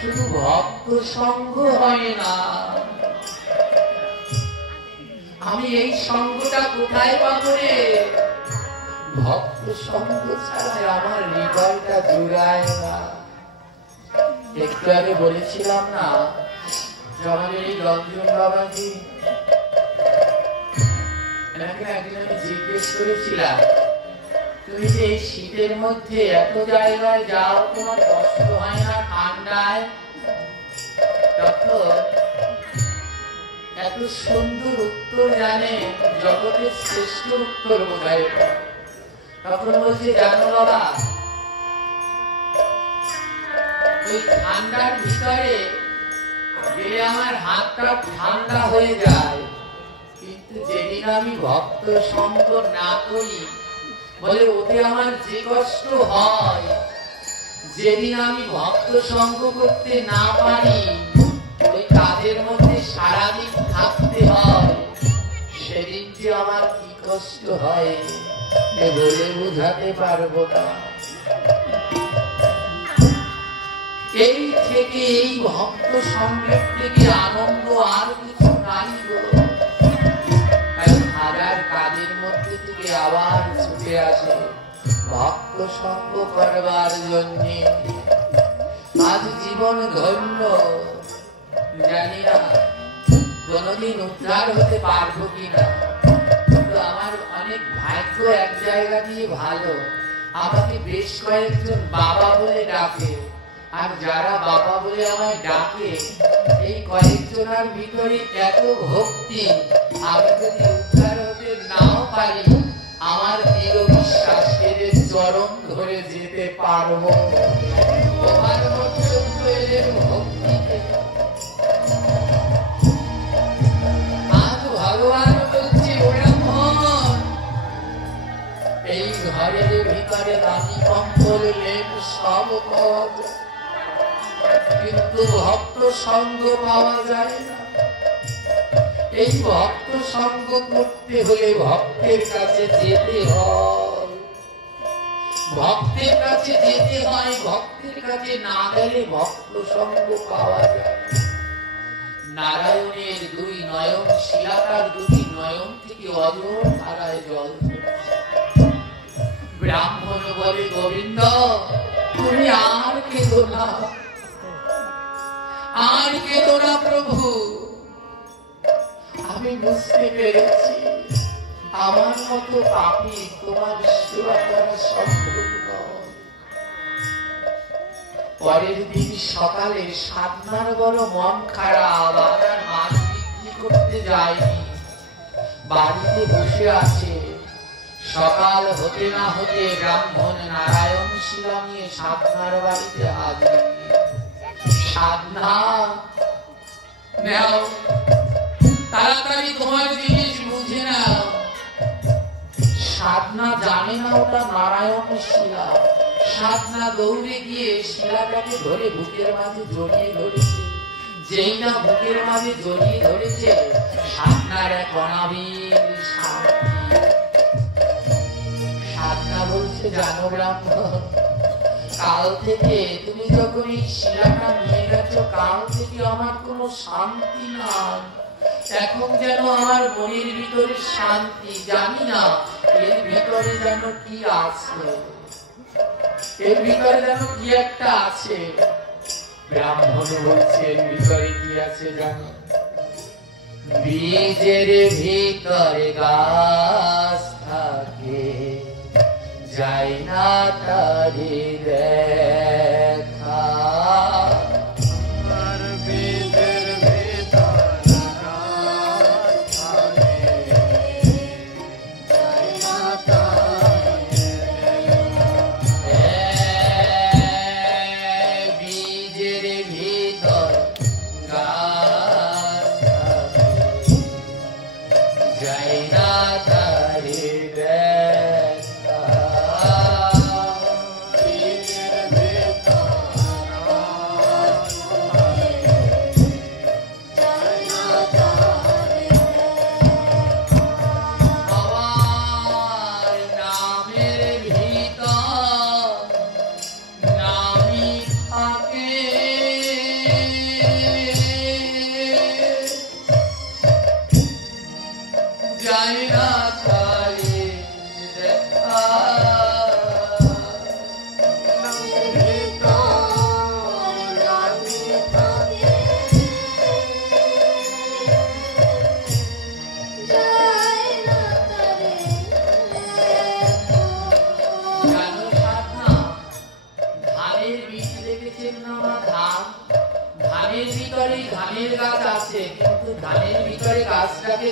শুধু ভক্ত সঙ্গ হয় না। আমি এই সঙ্গটা কোথায় পাবো রে? ভক্ত সঙ্গ ছাড়া আমার হৃদয়টা জুড়ায় না। একটু আগে বলেছিলাম না আমাদের এই রঞ্জন বাবাজি, এনাকে একদিন আমি জিজ্ঞেস করেছিলাম, তুমি যে এই শীতের মধ্যে এত জায়গায় যাও, তোমার কষ্ট হয় না ঠান্ডায়? তখন এত সুন্দর উত্তর জানে, জগতের শ্রেষ্ঠ উত্তর বোধহয়। তখন বলছে, জানো বাবা, ওই ঠান্ডার ভিতরে গেলে আমার হাতটা ঠান্ডা হয়ে যায়, কিন্তু যেদিন আমি ভক্ত সঙ্গ না করি, বলে ওতে আমার যে কষ্ট হয়, যেদিন আমি ভক্ত সঙ্গ করতে না পারি, ওই কাজের মধ্যে সারাদিন থাকতে হয়, সেদিন যে আমার কি কষ্ট হয় বলে বোঝাতে পারবো না। এই থেকে, এই ভক্ত সঙ্গের থেকে আনন্দ আর কিছু নাই গো। হাজার কাজের মধ্যে থেকে আবার ছুটে আসে ভক্ত সঙ্গ করবার জন্য। আজ জীবন ধন্য, জানি না কোনদিন উদ্ধার হতে পারবো কিনা, কিন্তু আমার অনেক ভাগ্য এক জায়গা দিয়ে ভালো, আমাকে বেশ কয়েকজন বাবা বলে ডাকে। আর যারা বাবা বলে আমায় ডাকে, এই কয়েকজনের ভিতরে এত ভক্তি, আমি যদি উদ্ধার হতে নাও পারি, আমার দৃঢ় বিশ্বাস এদের চরণ ধরে যেতে পারবো। তোমার পর্যন্ত এদের ভক্তিতে আজ ভগবান বলছে, ওরা মন এই ঘরের ভিতরে রানী কম্বল লেপ সব পাওয়া যায়, কিন্তু ভক্ত সঙ্গ পাওয়া যায় না। এই ভক্ত সঙ্গ করতে হলে ভক্তের কাছে যেতে হয়। ভক্তের কাছে যেতে হয়, ভক্তের কাছে না গেলে ভক্ত সঙ্গ পাওয়া যায়। নারায়ণের দুই নয়ন, শিলাকার দুটি নয়ন থেকে অজর ধারায় জল ঝরছে। ব্রাহ্মণ বলে, গোবিন্দ তুমি আর কেঁদো না, আর কেঁদো না প্রভু, আমি বুঝতে পেরেছি আমার মতো পাপী তোমার সেবা করা সম্ভব নয়। পরের দিন সকালে সাধনার বড় মন খারাপ, আর মাছ বিক্রি করতে যায়নি, বাড়িতে বসে আছে। সকাল হতে না হতে ব্রাহ্মণ নারায়ণ শিলা নিয়ে সাধনার বাড়িতে হাজির। সাধনা নাও, তাড়াতাড়ি তোমার জিনিস বুঝে নাও। সাধনা জানে না ওটা নারায়ণ শিলা। সাধনা দৌড়ে গিয়ে শিলাটাকে ধরে বুকের মাঝে জড়িয়ে ধরেছে। যেই না বুকের মাঝে জড়িয়ে ধরেছে, সাধনার এক অনাবিল শান্তি। সাধনা বলছে, জানো ব্রাহ্মণ, কাল থেকে তুমি যখন এই শিলাটা নিয়ে গেছো, কাল থেকে আমার কোনো শান্তি নাই। এখন যেন আমার মনের ভিতরে শান্তি, জানি না এর ভিতরে যেন কি আছে, এর ভিতরে যেন কি একটা আছে। ব্রাহ্মণ বলছে, এর ভিতরে কি আছে জানো? বীজের ভিতরে গাছ থাকে, যাই না তারে দেখা।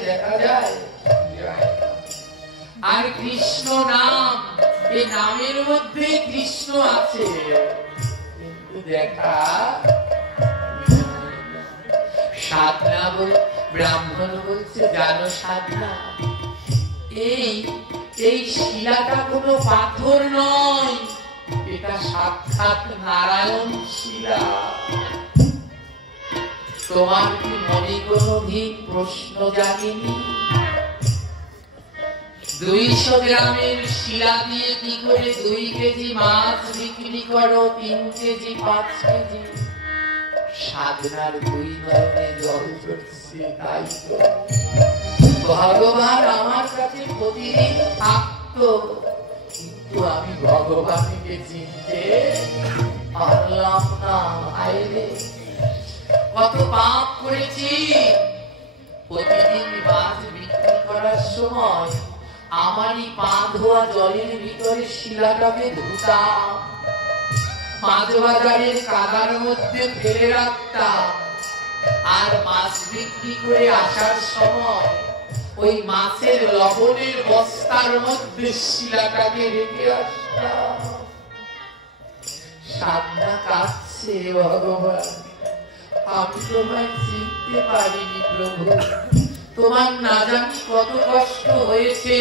দেখা যায় আর কৃষ্ণ নাম, এই নামের মধ্যে কৃষ্ণ আছে, কিন্তু দেখা সাধনা বল। ব্রাহ্মণ বলছে, জানো সাধনা, এই শিলাটা কোনো পাথর নয়, এটা সাক্ষাৎ নারায়ণ শিলা। তোমার কি মনে কোনদিন প্রশ্ন জাগেনি? 200 গ্রামের শিলা দিয়ে কি করে 2 কেজি মাছ বিক্রি করো, 3 কেজি 5 কেজি? সাধনার 2 নয়নে জল ঝরছে, তাই তো ভগবান আমার কাছে প্রতিদিন থাকতো, কিন্তু আমি ভগবানকে চিনতে পারলাম না। আইরে কত পাপ করেছি। প্রতিদিন মাছ বিক্রি করার সময় আমারই পা ধোয়া জলের ভিতরে শিলাটাকে ধুতাম, মাছ বাজারের কাদার মধ্যে ফেলে রাখতাম, আর মাছ বিক্রি করে আসার সময় ওই মাছের লবণের বস্তার মধ্যে শিলাটাকে রেখে আসতাম। সাধনা কাঁদছে, ভগবান আমি তোমায় চিনতে পারিনি প্রভু, তোমার না জানি কত কষ্ট হয়েছে।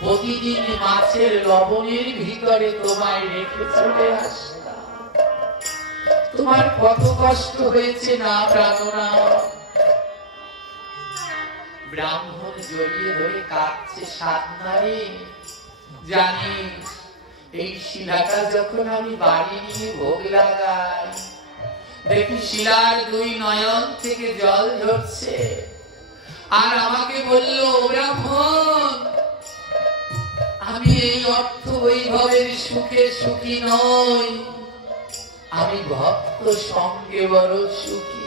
প্রতিদিন মাছের লবণের ভিতরে তোমায় রেখে চলে আসতাম, তোমার কত কষ্ট হয়েছে না প্রাণনা। ব্রাহ্মণ জড়িয়ে ধরে কাঁদছে, সাধনারে জানিস এই শিলাটা যখন আমি বাড়ি নিয়ে ভোগ লাগাই, দেখি শিলার দুই নয়ন থেকে জল ঝরছে। আর আমাকে বলল, ব্রাহ্মণ, আমি এই অর্থ বৈভবের সুখে সুখী নই, আমি ভক্ত সঙ্গে বড় সুখী,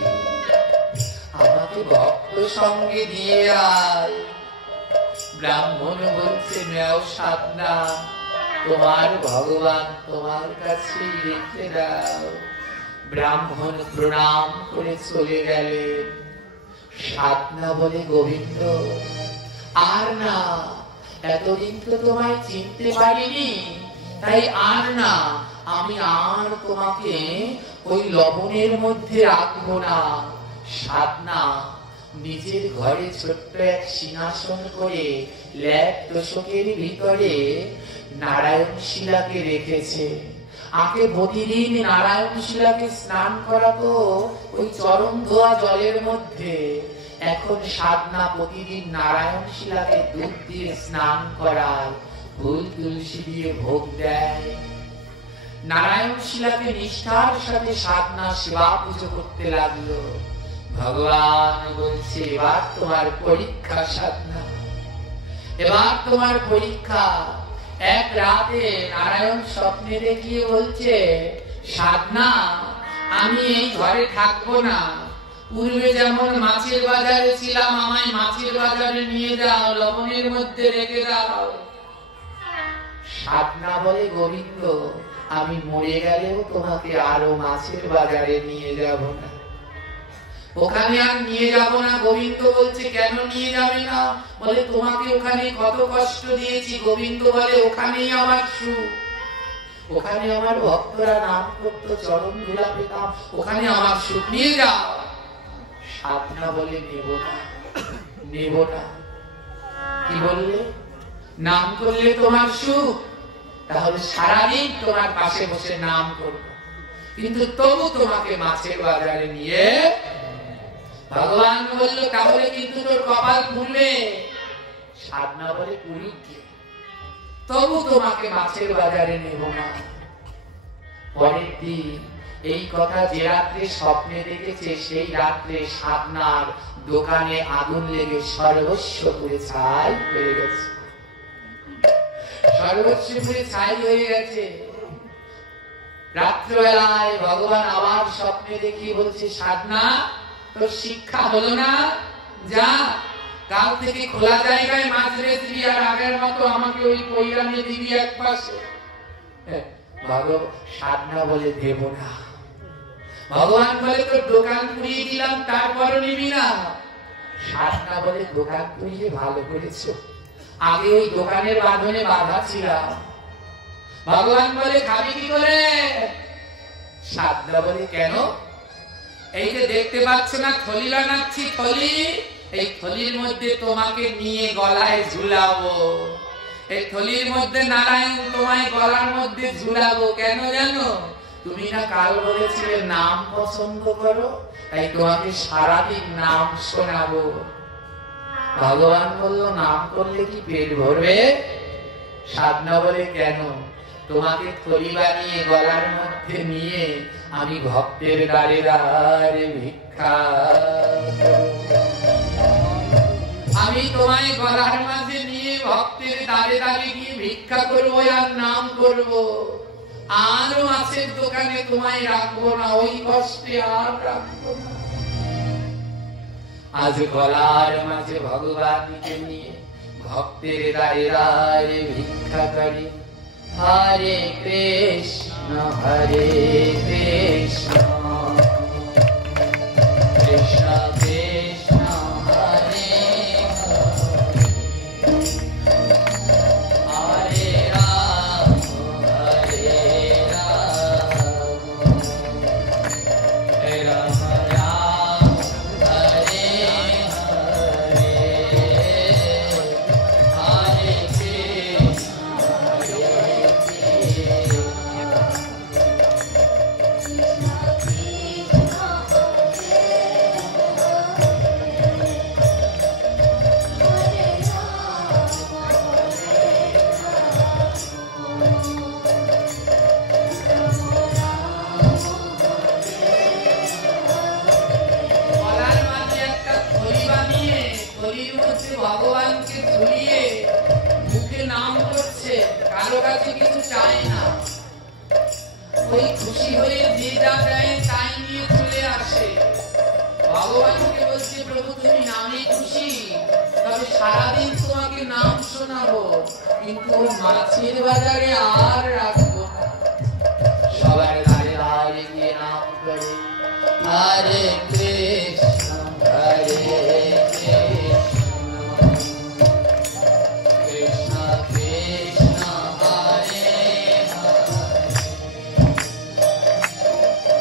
আমাকে ভক্ত সঙ্গে দিয়ে আয়। ব্রাহ্মণ বলছে, নেও সাধনা, তোমার ভগবান তোমার কাছে রেখে দাও। ব্রাহ্মণ প্রণাম করে চলে গেলেন। সাধনা বলে, গোবিন্দ, আর না, এতদিন তো তোমায় চিনতে পারিনি, তাই আর না, আমি আর তোমাকে ওই লবণের মধ্যে রাখবো না। সাধনা নিজের ঘরে ছোট্ট এক সিংহাসন করে ল্যাপ তোষকের ভিতরে নারায়ণ শিলাকে রেখেছে। আগে প্রতিদিন নারায়ণ শিলাকে স্নান করাতো ওই চরণ ধোয়া জলের মধ্যে। এখন সাধনা প্রতিদিন নারায়ণ শিলাকে দুধ দিয়ে স্নান করায়, ফুল তুলসী দিয়ে ভোগ দেয়। নারায়ণ শিলাকে নিষ্ঠার সাথে সাধনা সেবা পুজো করতে লাগলো। ভগবান বলছে, এবার তোমার পরীক্ষা সাধনা, এবার তোমার পরীক্ষা। এক রাতে নারায়ণ স্বপ্নে দেখিয়ে বলছে, সাধনা, আমি এই ঘরে থাকবো না, পূর্বে যেমন মাছের বাজারে ছিলাম, আমায় মাছের বাজারে নিয়ে যাও, লবণের মধ্যে রেখে দাও। সাধনা বলে, গোবিন্দ, আমি মরে গেলেও তোমাকে আরো মাছের বাজারে নিয়ে যাব না, ওখানে আর নিয়ে যাব না। গোবিন্দ বলছে, কেন নিয়ে যাবে না? বলে, তোমাকে ওখানে কত কষ্ট দিয়েছি। গোবিন্দ বলে, ওখানেই আমার সুখ, ওখানে আমার ভক্তরা নাম করতো, চরণ ধুলা পেতাম, ওখানে আমার সুখ, নিয়ে যাও। সাধনা বলে, নেব না, নেব না। কি বললে? নাম করলে তোমার সুখ, তাহলে সারাদিন তোমার পাশে বসে নাম করবো, কিন্তু তবু তোমাকে মাছের বাজারে নিয়ে। ভগবান বলল, তাহলে কিন্তু তোর কপাল খুলবে। সাধনা বলে, পুরুক কে, তবু তোমাকে মাছের বাজারে নেব না। পরের দিন এই কথা যে রাত্রে স্বপ্নে দেখেছে, সেই রাত্রে সাধনার দোকানে আগুন লেগে সর্বস্ব পুড়ে ছাই হয়ে গেছে, সর্বস্ব পুড়ে ছাই হয়ে গেছে। রাত্রিবেলায় ভগবান আবার স্বপ্নে দেখিয়ে বলছে, সাধনা, তোর শিক্ষা হলো না, যা, কাল থেকে খোলা জায়গায় মাছ রেখবি, আর আগের মতো আমাকে ওই পৈরানে দিবি এক পাশে। সাধনা বলে, দেব না। ভগবান বলে, তোর দোকান পুড়িয়ে দিলাম, তারপরও নিবি না? সাধনা বলে, দোকান পুড়িয়ে ভালো করেছ, আগে ওই দোকানের বাঁধনে বাধা ছিলাম। ভগবান বলে, খাবি কি করে? সাধনা বলে, কেন? এই যে দেখতে পাচ্ছ না থলি বানাচ্ছি, থলি, এই থলির মধ্যে তোমাকে নিয়ে গলায় ঝুলাবো, এই থলির মধ্যে নারায়ণ তোমায় গলার মধ্যে ঝুলাবো। কেন জানো? তুমি না কাল বলেছিলে নাম পছন্দ করো, তাই তোমাকে সারাদিন নাম শোনাবো। ভগবান বলল, নাম করলে কি পেট ভরবে? সাধনা বলে, কেন? তোমাকে থলি বানিয়ে গলার মধ্যে নিয়ে আমি ভক্তের দ্বারে দ্বারে ভিক্ষা, আমি তোমায় গলার মাঝে নিয়ে ভক্তের দ্বারে দ্বারে গিয়ে ভিক্ষা করবো আর নাম করবো। আর মাছের দোকানে তোমায় রাখবো না, ওই কষ্টে আর রাখবো না। আজ গলার মাঝে ভগবানকে নিয়ে ভক্তের দ্বারে দ্বারে ভিক্ষা করি। হরে কৃষ্ণ কৃষ্ণ কৃষ্ণ কৃষ্ণ হরে হরে রাম হরে রাম রাম রাম হরে হরে হরে কৃষ্ণ কারো কাছে কিছু চাই না, ওই খুশি হয়ে যে যা দেয় তাই নিয়ে চলে আসে। ভগবানকে বলছে, প্রভু তুমি নামে খুশি, তবে সারাদিন তোমাকে নাম শোনাবো, কিন্তু মাছের বাজারে আর রাখবো না। সবার ধারে ধারে গিয়ে নাম করে হরে কৃষ্ণ হরে কৃষ্ণ কৃষ্ণ হরে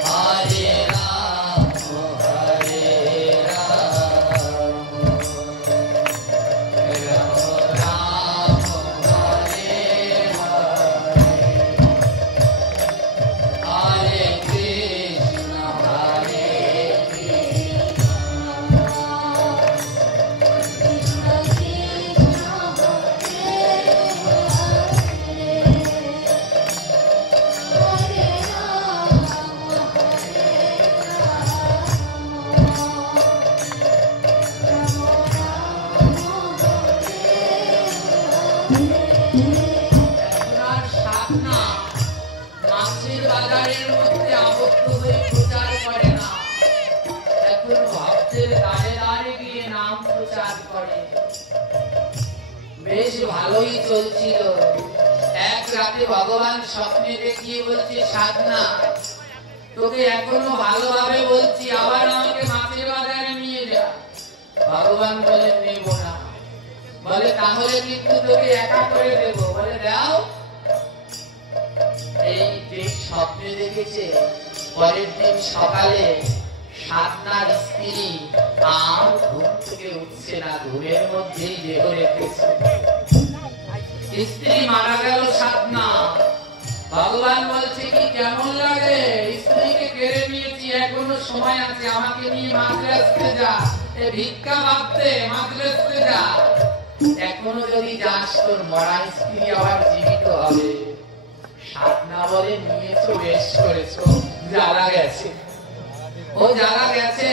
হরে রাম হরে রাম রাম রাম হরে হরে কৃষ্ণ হরে আপনার সাধনা মাছের বাজারের মধ্যে আবদ্ধ হয়ে প্রচার করে না, এখন ভক্তের দাঁড়ে দাঁড়ে গিয়ে নাম প্রচার করে। বেশ ভালোই চলছিল। এক রাতে ভগবান স্বপ্নে দেখিয়ে বলছে, সাধনা তোকে এখনো ভালোভাবে বলছি, আবার আমাকে মাছের বাজারে নিয়ে যা। ভগবান বলে নেব না। বলে তাহলে কিন্তু তোকে একা করে দেব। বলে দাও। এই যে স্বপ্নে দেখেছে, পরের দিন সকালে সাধনার স্ত্রী আর ঘুম থেকে উঠছে না, ঘুমের মধ্যেই দেহ রেখেছে। স্ত্রী মারা গেল সাধনা। ভগবান বলছে কি কেমন লাগে, স্ত্রীকে কেড়ে নিয়েছি, এখনো সময় আছে, আমাকে নিয়ে মাছ আসতে যা, ভিক্ষা ভাবতে মাছ আসতে যা। এখনো যদি যাস তোর মরা স্ত্রী আবার জীবিত হবে। সাধনা বলে নিয়েছো, বেশ করেছো, যারা গেছে ও যারা গেছে,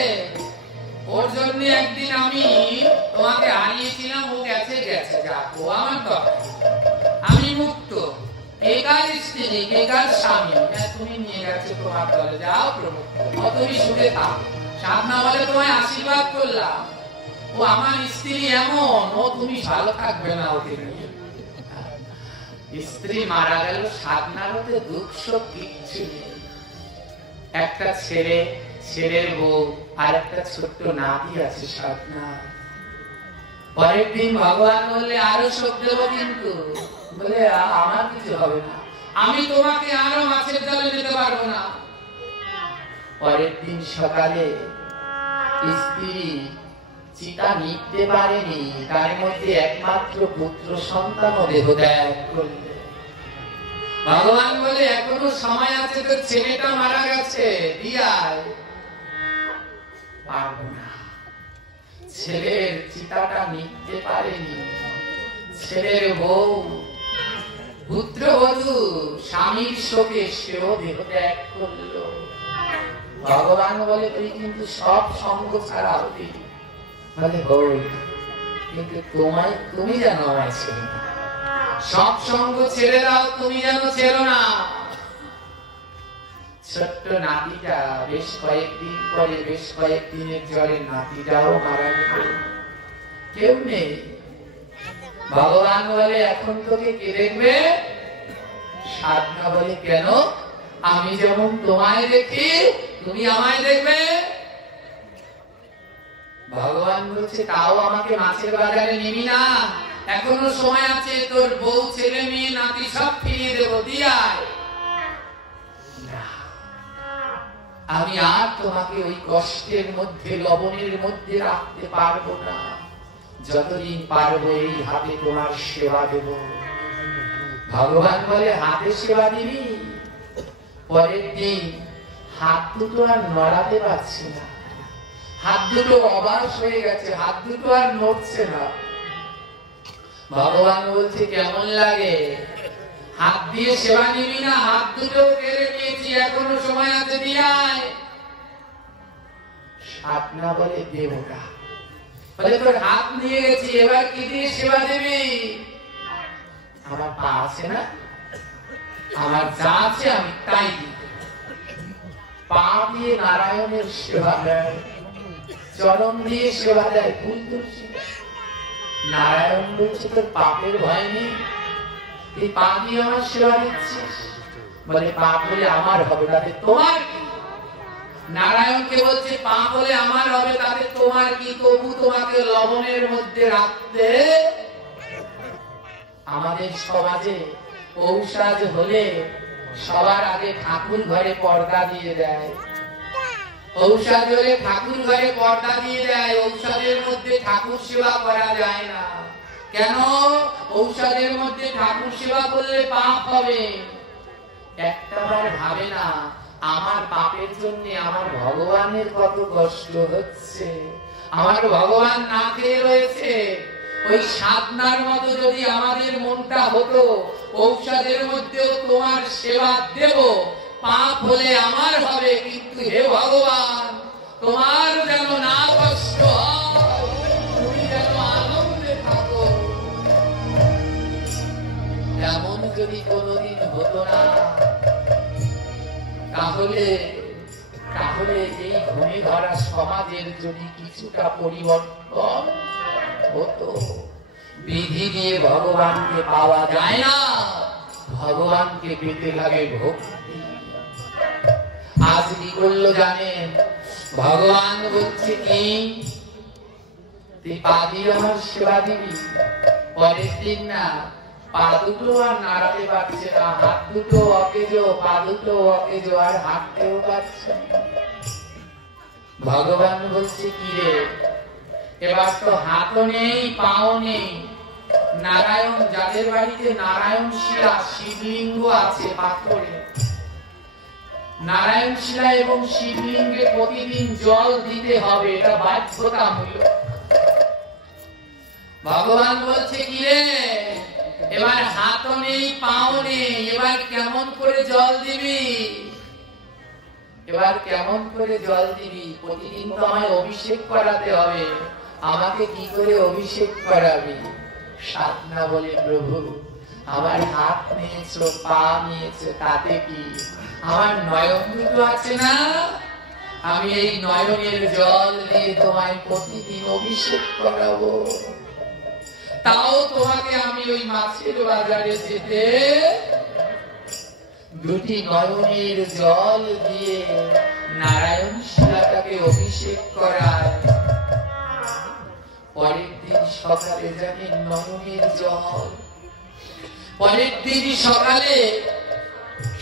ওর জন্য একদিন আমি তোমাকে হারিয়েছিলাম, ও গেছে গেছে, যা ও আমার দরকার, আমি মুক্ত। একার স্ত্রী একার স্বামী, তুমি নিয়ে গেছো তোমার দলে, যাও প্রভু, তুমি সুখে থাক। সাধনা বলে তোমায় আশীর্বাদ করলাম, ও আমার স্ত্রী এমন, ও তুমি ভালো থাকবে না ওকে নিয়ে। স্ত্রী মারা গেল, সাধনার মধ্যে দুঃখ শোক কিচ্ছু নেই। একটা ছেলে, ছেলের বউ, আর একটা ছোট্ট নাতি আছে সাধনা। পরের দিন ভগবান বললে আরো শোক দেবো, কিন্তু বলে আমার কিছু হবে না, আমি তোমাকে আরো মাছের জালে নিতে পারবো না। পরের দিন সকালে স্ত্রী চিতা নিতে পারেনি, তার মধ্যে একমাত্র পুত্র সন্তানও দেহ ত্যাগ করলে। ভগবান বলে এখনো সময় আছে, তোর ছেলেটা মারা গেছে, দিয়ায় পারবো না। ছেলের চিতাটা নিতে পারেনি। ছেলের বউ, পুত্রবধূ স্বামীর শোকে সেও দেহ ত্যাগ করলো। ভগবান বলে তুই কিন্তু সব সঙ্গ ছাড়া হবি। বলে হই, কিন্তু তুমি যেন আমায় ছেড়ে না, সব সঙ্গ ছেড়ে দাও, তুমি যেন ছেড়ো না। ছোট্ট নাতিটা বেশ কয়েকদিন পরে, বেশ কয়েকদিনের জ্বরে নাতিটাও মারা গেল, কেউ নেই। ভগবান বলে এখন তোকে কে দেখবে? সাধনা বলে কেন? আমি যেমন তোমায় দেখি, তুমি আমায় দেখবে। ভগবান বলছে তাও আমাকে মাছের বাজারে নিবি না? এখনো সময় আছে, তোর বউ, ছেলে, মেয়ে, নাতি সব ফিরিয়ে দেবো, দিয়ায়। আমি আর তোমাকে ওই কষ্টের মধ্যে, লবণের মধ্যে রাখতে পারবো না। যতদিন পারবো এই হাতে তোমার সেবা দেব। ভগবান বলে হাতে সেবা দিবি? পরের দিন হাত দুটো আর নড়াতে পারছি না, হাত দুটো অবাস হয়ে গেছে, হাত দুটো আর নড়ছে না। ভগবান বলছে কেমন লাগে? হাত দিয়ে সেবা নিবি না? হাত দুটো কেড়ে নিয়েছি, এখনো সময় আছে, দিয়ায়। সাধনা বলে দেবতা বলে তোর হাত নিয়ে গেছি, এবার কি দিয়ে সেবা দিবি? আমার পা আছে না, আমার যা আছে আমি তাই দিই। পা দিয়ে নারায়ণের সেবা দেয়, চরণ দিয়ে সেবা দেয়, ফুল তুলসী। নারায়ণ বলছে তোর পাপের ভয় নেই, তুই পা দিয়ে আমার সেবা দিচ্ছিস। বলে পাপ হলে আমার হবে, তাতে তোমার কি? নারায়ণকে বলছে পাপ হলে আমার হবে, তাতে তোমার কি? তবু তোমাকে লবণের মধ্যে রাখতে। আমাদের সমাজে ঔষধ হলে সবার আগে ঠাকুর ঘরে পর্দা দিয়ে দেয়। ঔষধ হলে ঠাকুর ঘরে পর্দা দিয়ে দেয়। ঔষধের মধ্যে ঠাকুর সেবা করা যায় না। কেন? ঔষধের মধ্যে ঠাকুর সেবা করলে পাপ হবে। একটাবার ভাবে না আমার পাপের জন্য আমার ভগবানের কত কষ্ট হচ্ছে। আমার ভগবান না খেয়ে রয়েছে। ওই সাধনার মতো যদি আমাদের মনটা হতো, ঔষধের মধ্যেও তোমার সেবা দেব, পাপ হলে আমার হবে, কিন্তু হে ভগবান তোমার যেন না কষ্ট হয়, তুমি যেন আনন্দে থাকো। এমন যদি কোনোদিন হতো না, তাহলে এই ঘুমে ধরা সমাজের যদি কিছুটা পরিবর্তন হতো। বিধি দিয়ে ভগবানকে পাওয়া যায় না, ভগবানকে পেতে লাগে ভক্তি। আজ কি করলো জানেন? ভগবান বলছে কি তুই পা দিয়ে আমার সেবা দিবি। পরের দিন না পা দুটো আর নাড়াতে পারছে না, হাত দুটো অকেজো, পা দুটো অকেজো, আর হাঁটতেও পারছে না। ভগবান বলছে কি রে, এবার তো হাতও নেই পাও নেই। নারায়ণ, যাদের বাড়িতে নারায়ণ শিলা শিবলিঙ্গ আছে পাথরে, নারায়ণ শিলা এবং শিবলিঙ্গে প্রতিদিন জল দিতে হবে, এটা বাধ্যতামূলক। ভগবান বলছে কি রে, এবার হাতও নেই পাও নেই, এবার কেমন করে জল দিবি? এবার কেমন করে জল দিবি? প্রতিদিন তো আমায় অভিষেক করাতে হবে, আমাকে কি করে অভিষেক করাবি? সাধনা বলে প্রভু আমার হাত নিয়েছো, পা নিয়েছো, তাতে কি? আমার নয়ন দুটো আছে না, আমি এই নয়নের জল দিয়ে তোমায় প্রতিদিন অভিষেক করাবো। তাও তোমাকে আমি ওই মাছের বাজারে যেতে দুটি নয়নের জল দিয়ে নারায়ণ শিলাটাকে অভিষেক করায়। পরের দিন সকালে জানেন নয়নের জল, পরের দিন সকালে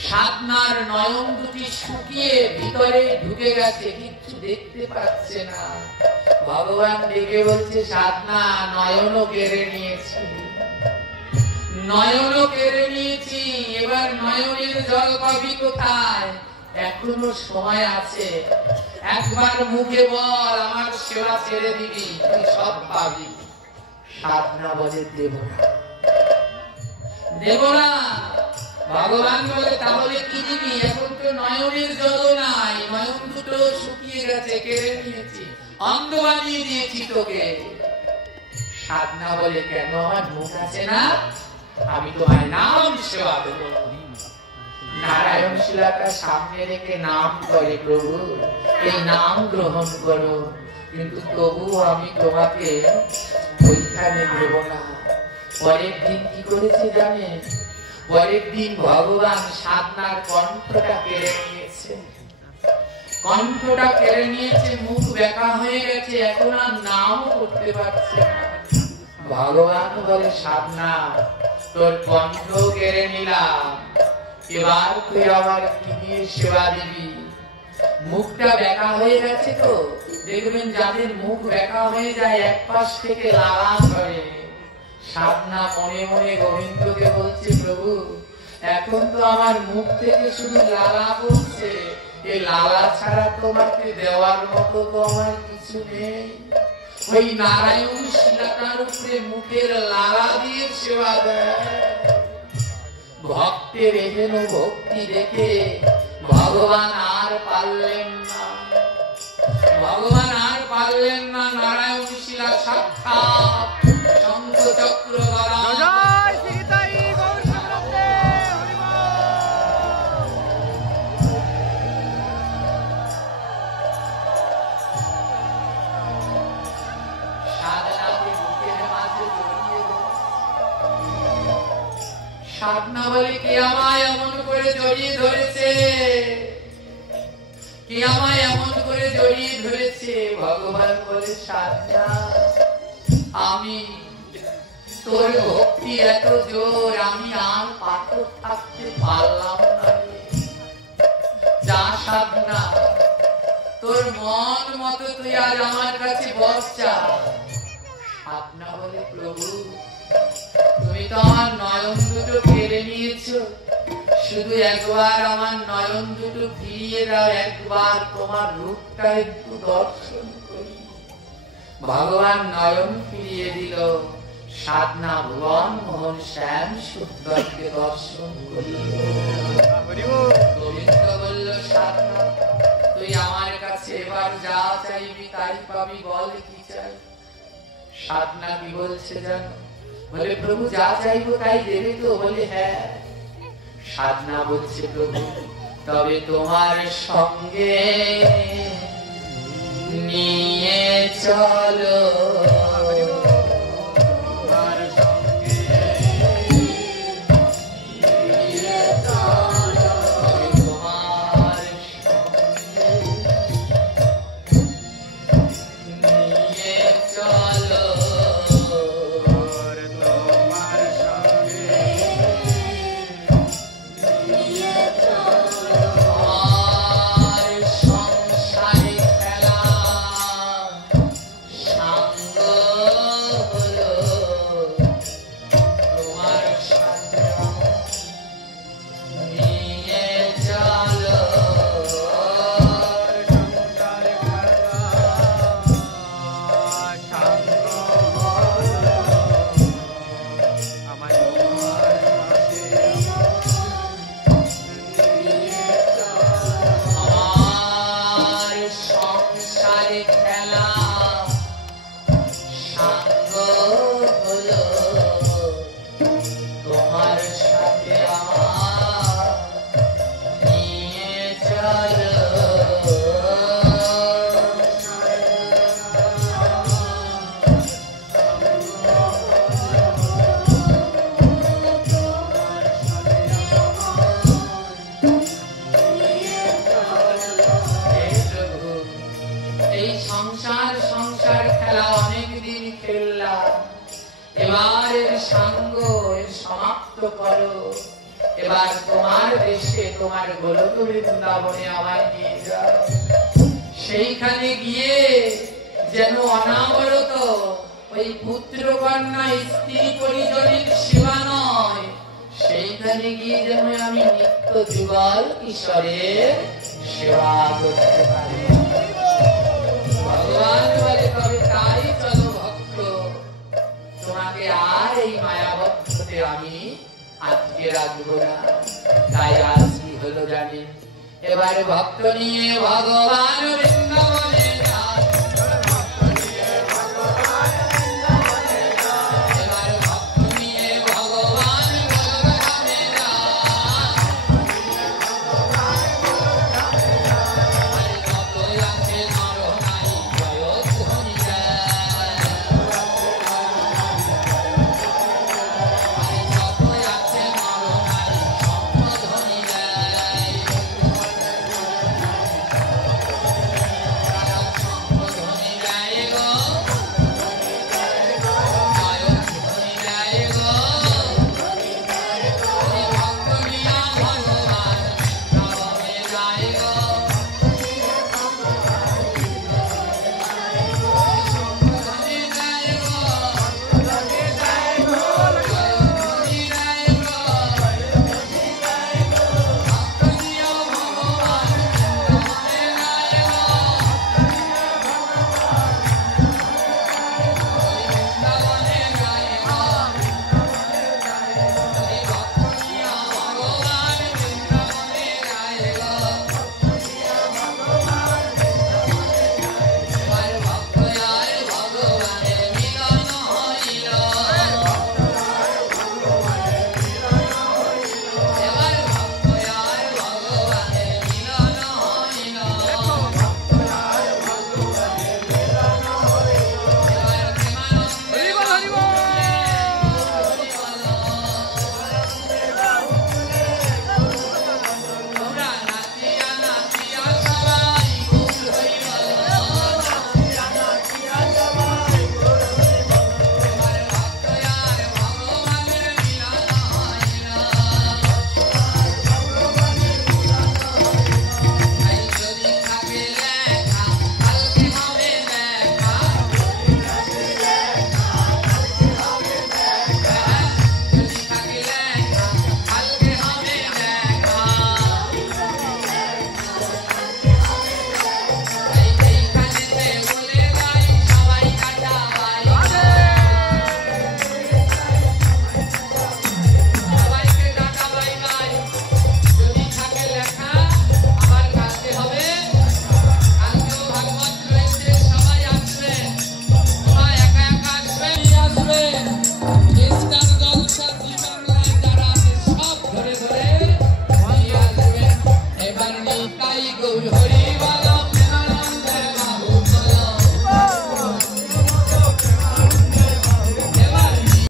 সাধনার নয়ন দুটি শুকিয়ে ভিতরে ঢুকে গেছে, কিচ্ছু দেখতে পাচ্ছে না। ভগবান ডেকে বলছে সাধনা নয়নও কেড়ে নিয়েছি, নয়নও কেড়ে নিয়েছি, এবার নয়নের জল পাবি কোথায়? এখনো সময় আছে, একবার মুখে বল আমার সেবা ছেড়ে দিবি, তুই সব পাবি। সাধনা বলে দেব না, দেব না। ভগবান বলে তাহলে কি দিবি? এখন তো নয়নের জল নাই, নয়ন দুটো শুকিয়ে গেছে, কেড়ে নিয়েছি, অন্ধ বানিয়ে দিয়েছি তোকে। সাধনা বলে কেন? আমার মুখ আছে না, আমি তোমার নাম সেবা দেব। নারায়ণ শিলাটা সামনে রেখে নাম করে প্রভু এই নাম গ্রহণ করো, কিন্তু তবুও আমি তোমাকে ওইখানে দেব না। পরের দিন কি করেছে জানেন? পরের দিন ভগবান সাধনার কণ্ঠটা কেড়ে নিয়েছে, কণ্ঠটা কেড়ে নিয়েছে, মুখ বেঁকা হয়ে গেছে, এখন আর নাম করতে পারছে না। ভগবান বলে সাধনা তোর কণ্ঠ কেড়ে নিলাম, এবার তুই আমার কি দিয়ে সেবা দিবি? মুখটা বেঁকা হয়ে গেছে তো, দেখবেন যাদের মুখ বেঁকা হয়ে যায় এক পাশ থেকে লালা ঝরে। সাধনা মনে মনে গোবিন্দকে বলছে প্রভু এখন তো আমার মুখ থেকে শুধু লালা পড়ছে, এই লালা ছাড়া তোমাকে দেওয়ার মতো তো আমার কিছু নেই। ওই নারায়ণ শিলাটার উপরে মুখের লালা দিয়ে সেবা দেয়। ভক্তের এহেন ভক্তি দেখে ভগবান আর পারলেন না, ভগবান আর পারলেন না। নারায়ণ শিলা সাক্ষাৎ শঙ্খ চক্র গদা সাধনা বলে কে আমায় এমন করে জড়িয়ে ধরেছে, কে আমায় এমন করে জড়িয়ে ধরেছে। ভগবান বলে সাধনা আমি, তোর ভক্তি এত জোর আমি আর পাথর থাকতে পারলাম না। যা সাধনা তোর মন মতো তুই আজ আমার কাছে বসা। সাধনা বলে প্রভু তুমি তো আমার নয়ন দুটো কেড়ে নিয়েছো, শুধু একবার আমার নয়ন দুটো ফিরিয়ে দাও, একবার তোমার রূপটা একটু দর্শন করি। ভগবান নয়ন ফিরিয়ে দিল। সাধনা ভুবন মোহন শ্যাম সুন্দরকে দর্শন করি। গোবিন্দ বলল সাধনা তুই আমার কাছে এবার যা চাইবি তাই পাবি, বল কি চাই। সাধনা কি বলছে জানো? বলে প্রভু যা চাইবো তাই দেবে তো? বলে হ্যাঁ। সাধনা বলছে প্রভু তবে তোমার সঙ্গে নিয়ে চলো, এবার তোমার দেশে তোমার গোলক বৃন্দাবনে আমায় নিয়ে যাও। সেইখানে গিয়ে যেন অনাবরত ওই পুত্র কন্যা স্ত্রী পরিজনের সেবা নয়, সেইখানে গিয়ে যেন আমি নিত্য যুগল কিশোরের সেবা করতে পারি। ভগবান বলে তবে তাই চলো ভক্ত, তোমাকে আর এই মায়াবদ্ধতে আমি আজকে রাখবো না। তাই আজ কি হলো জানেন? এবারে ভক্ত নিয়ে ভগবান বৃন্দাবনে তাই গৌর হরি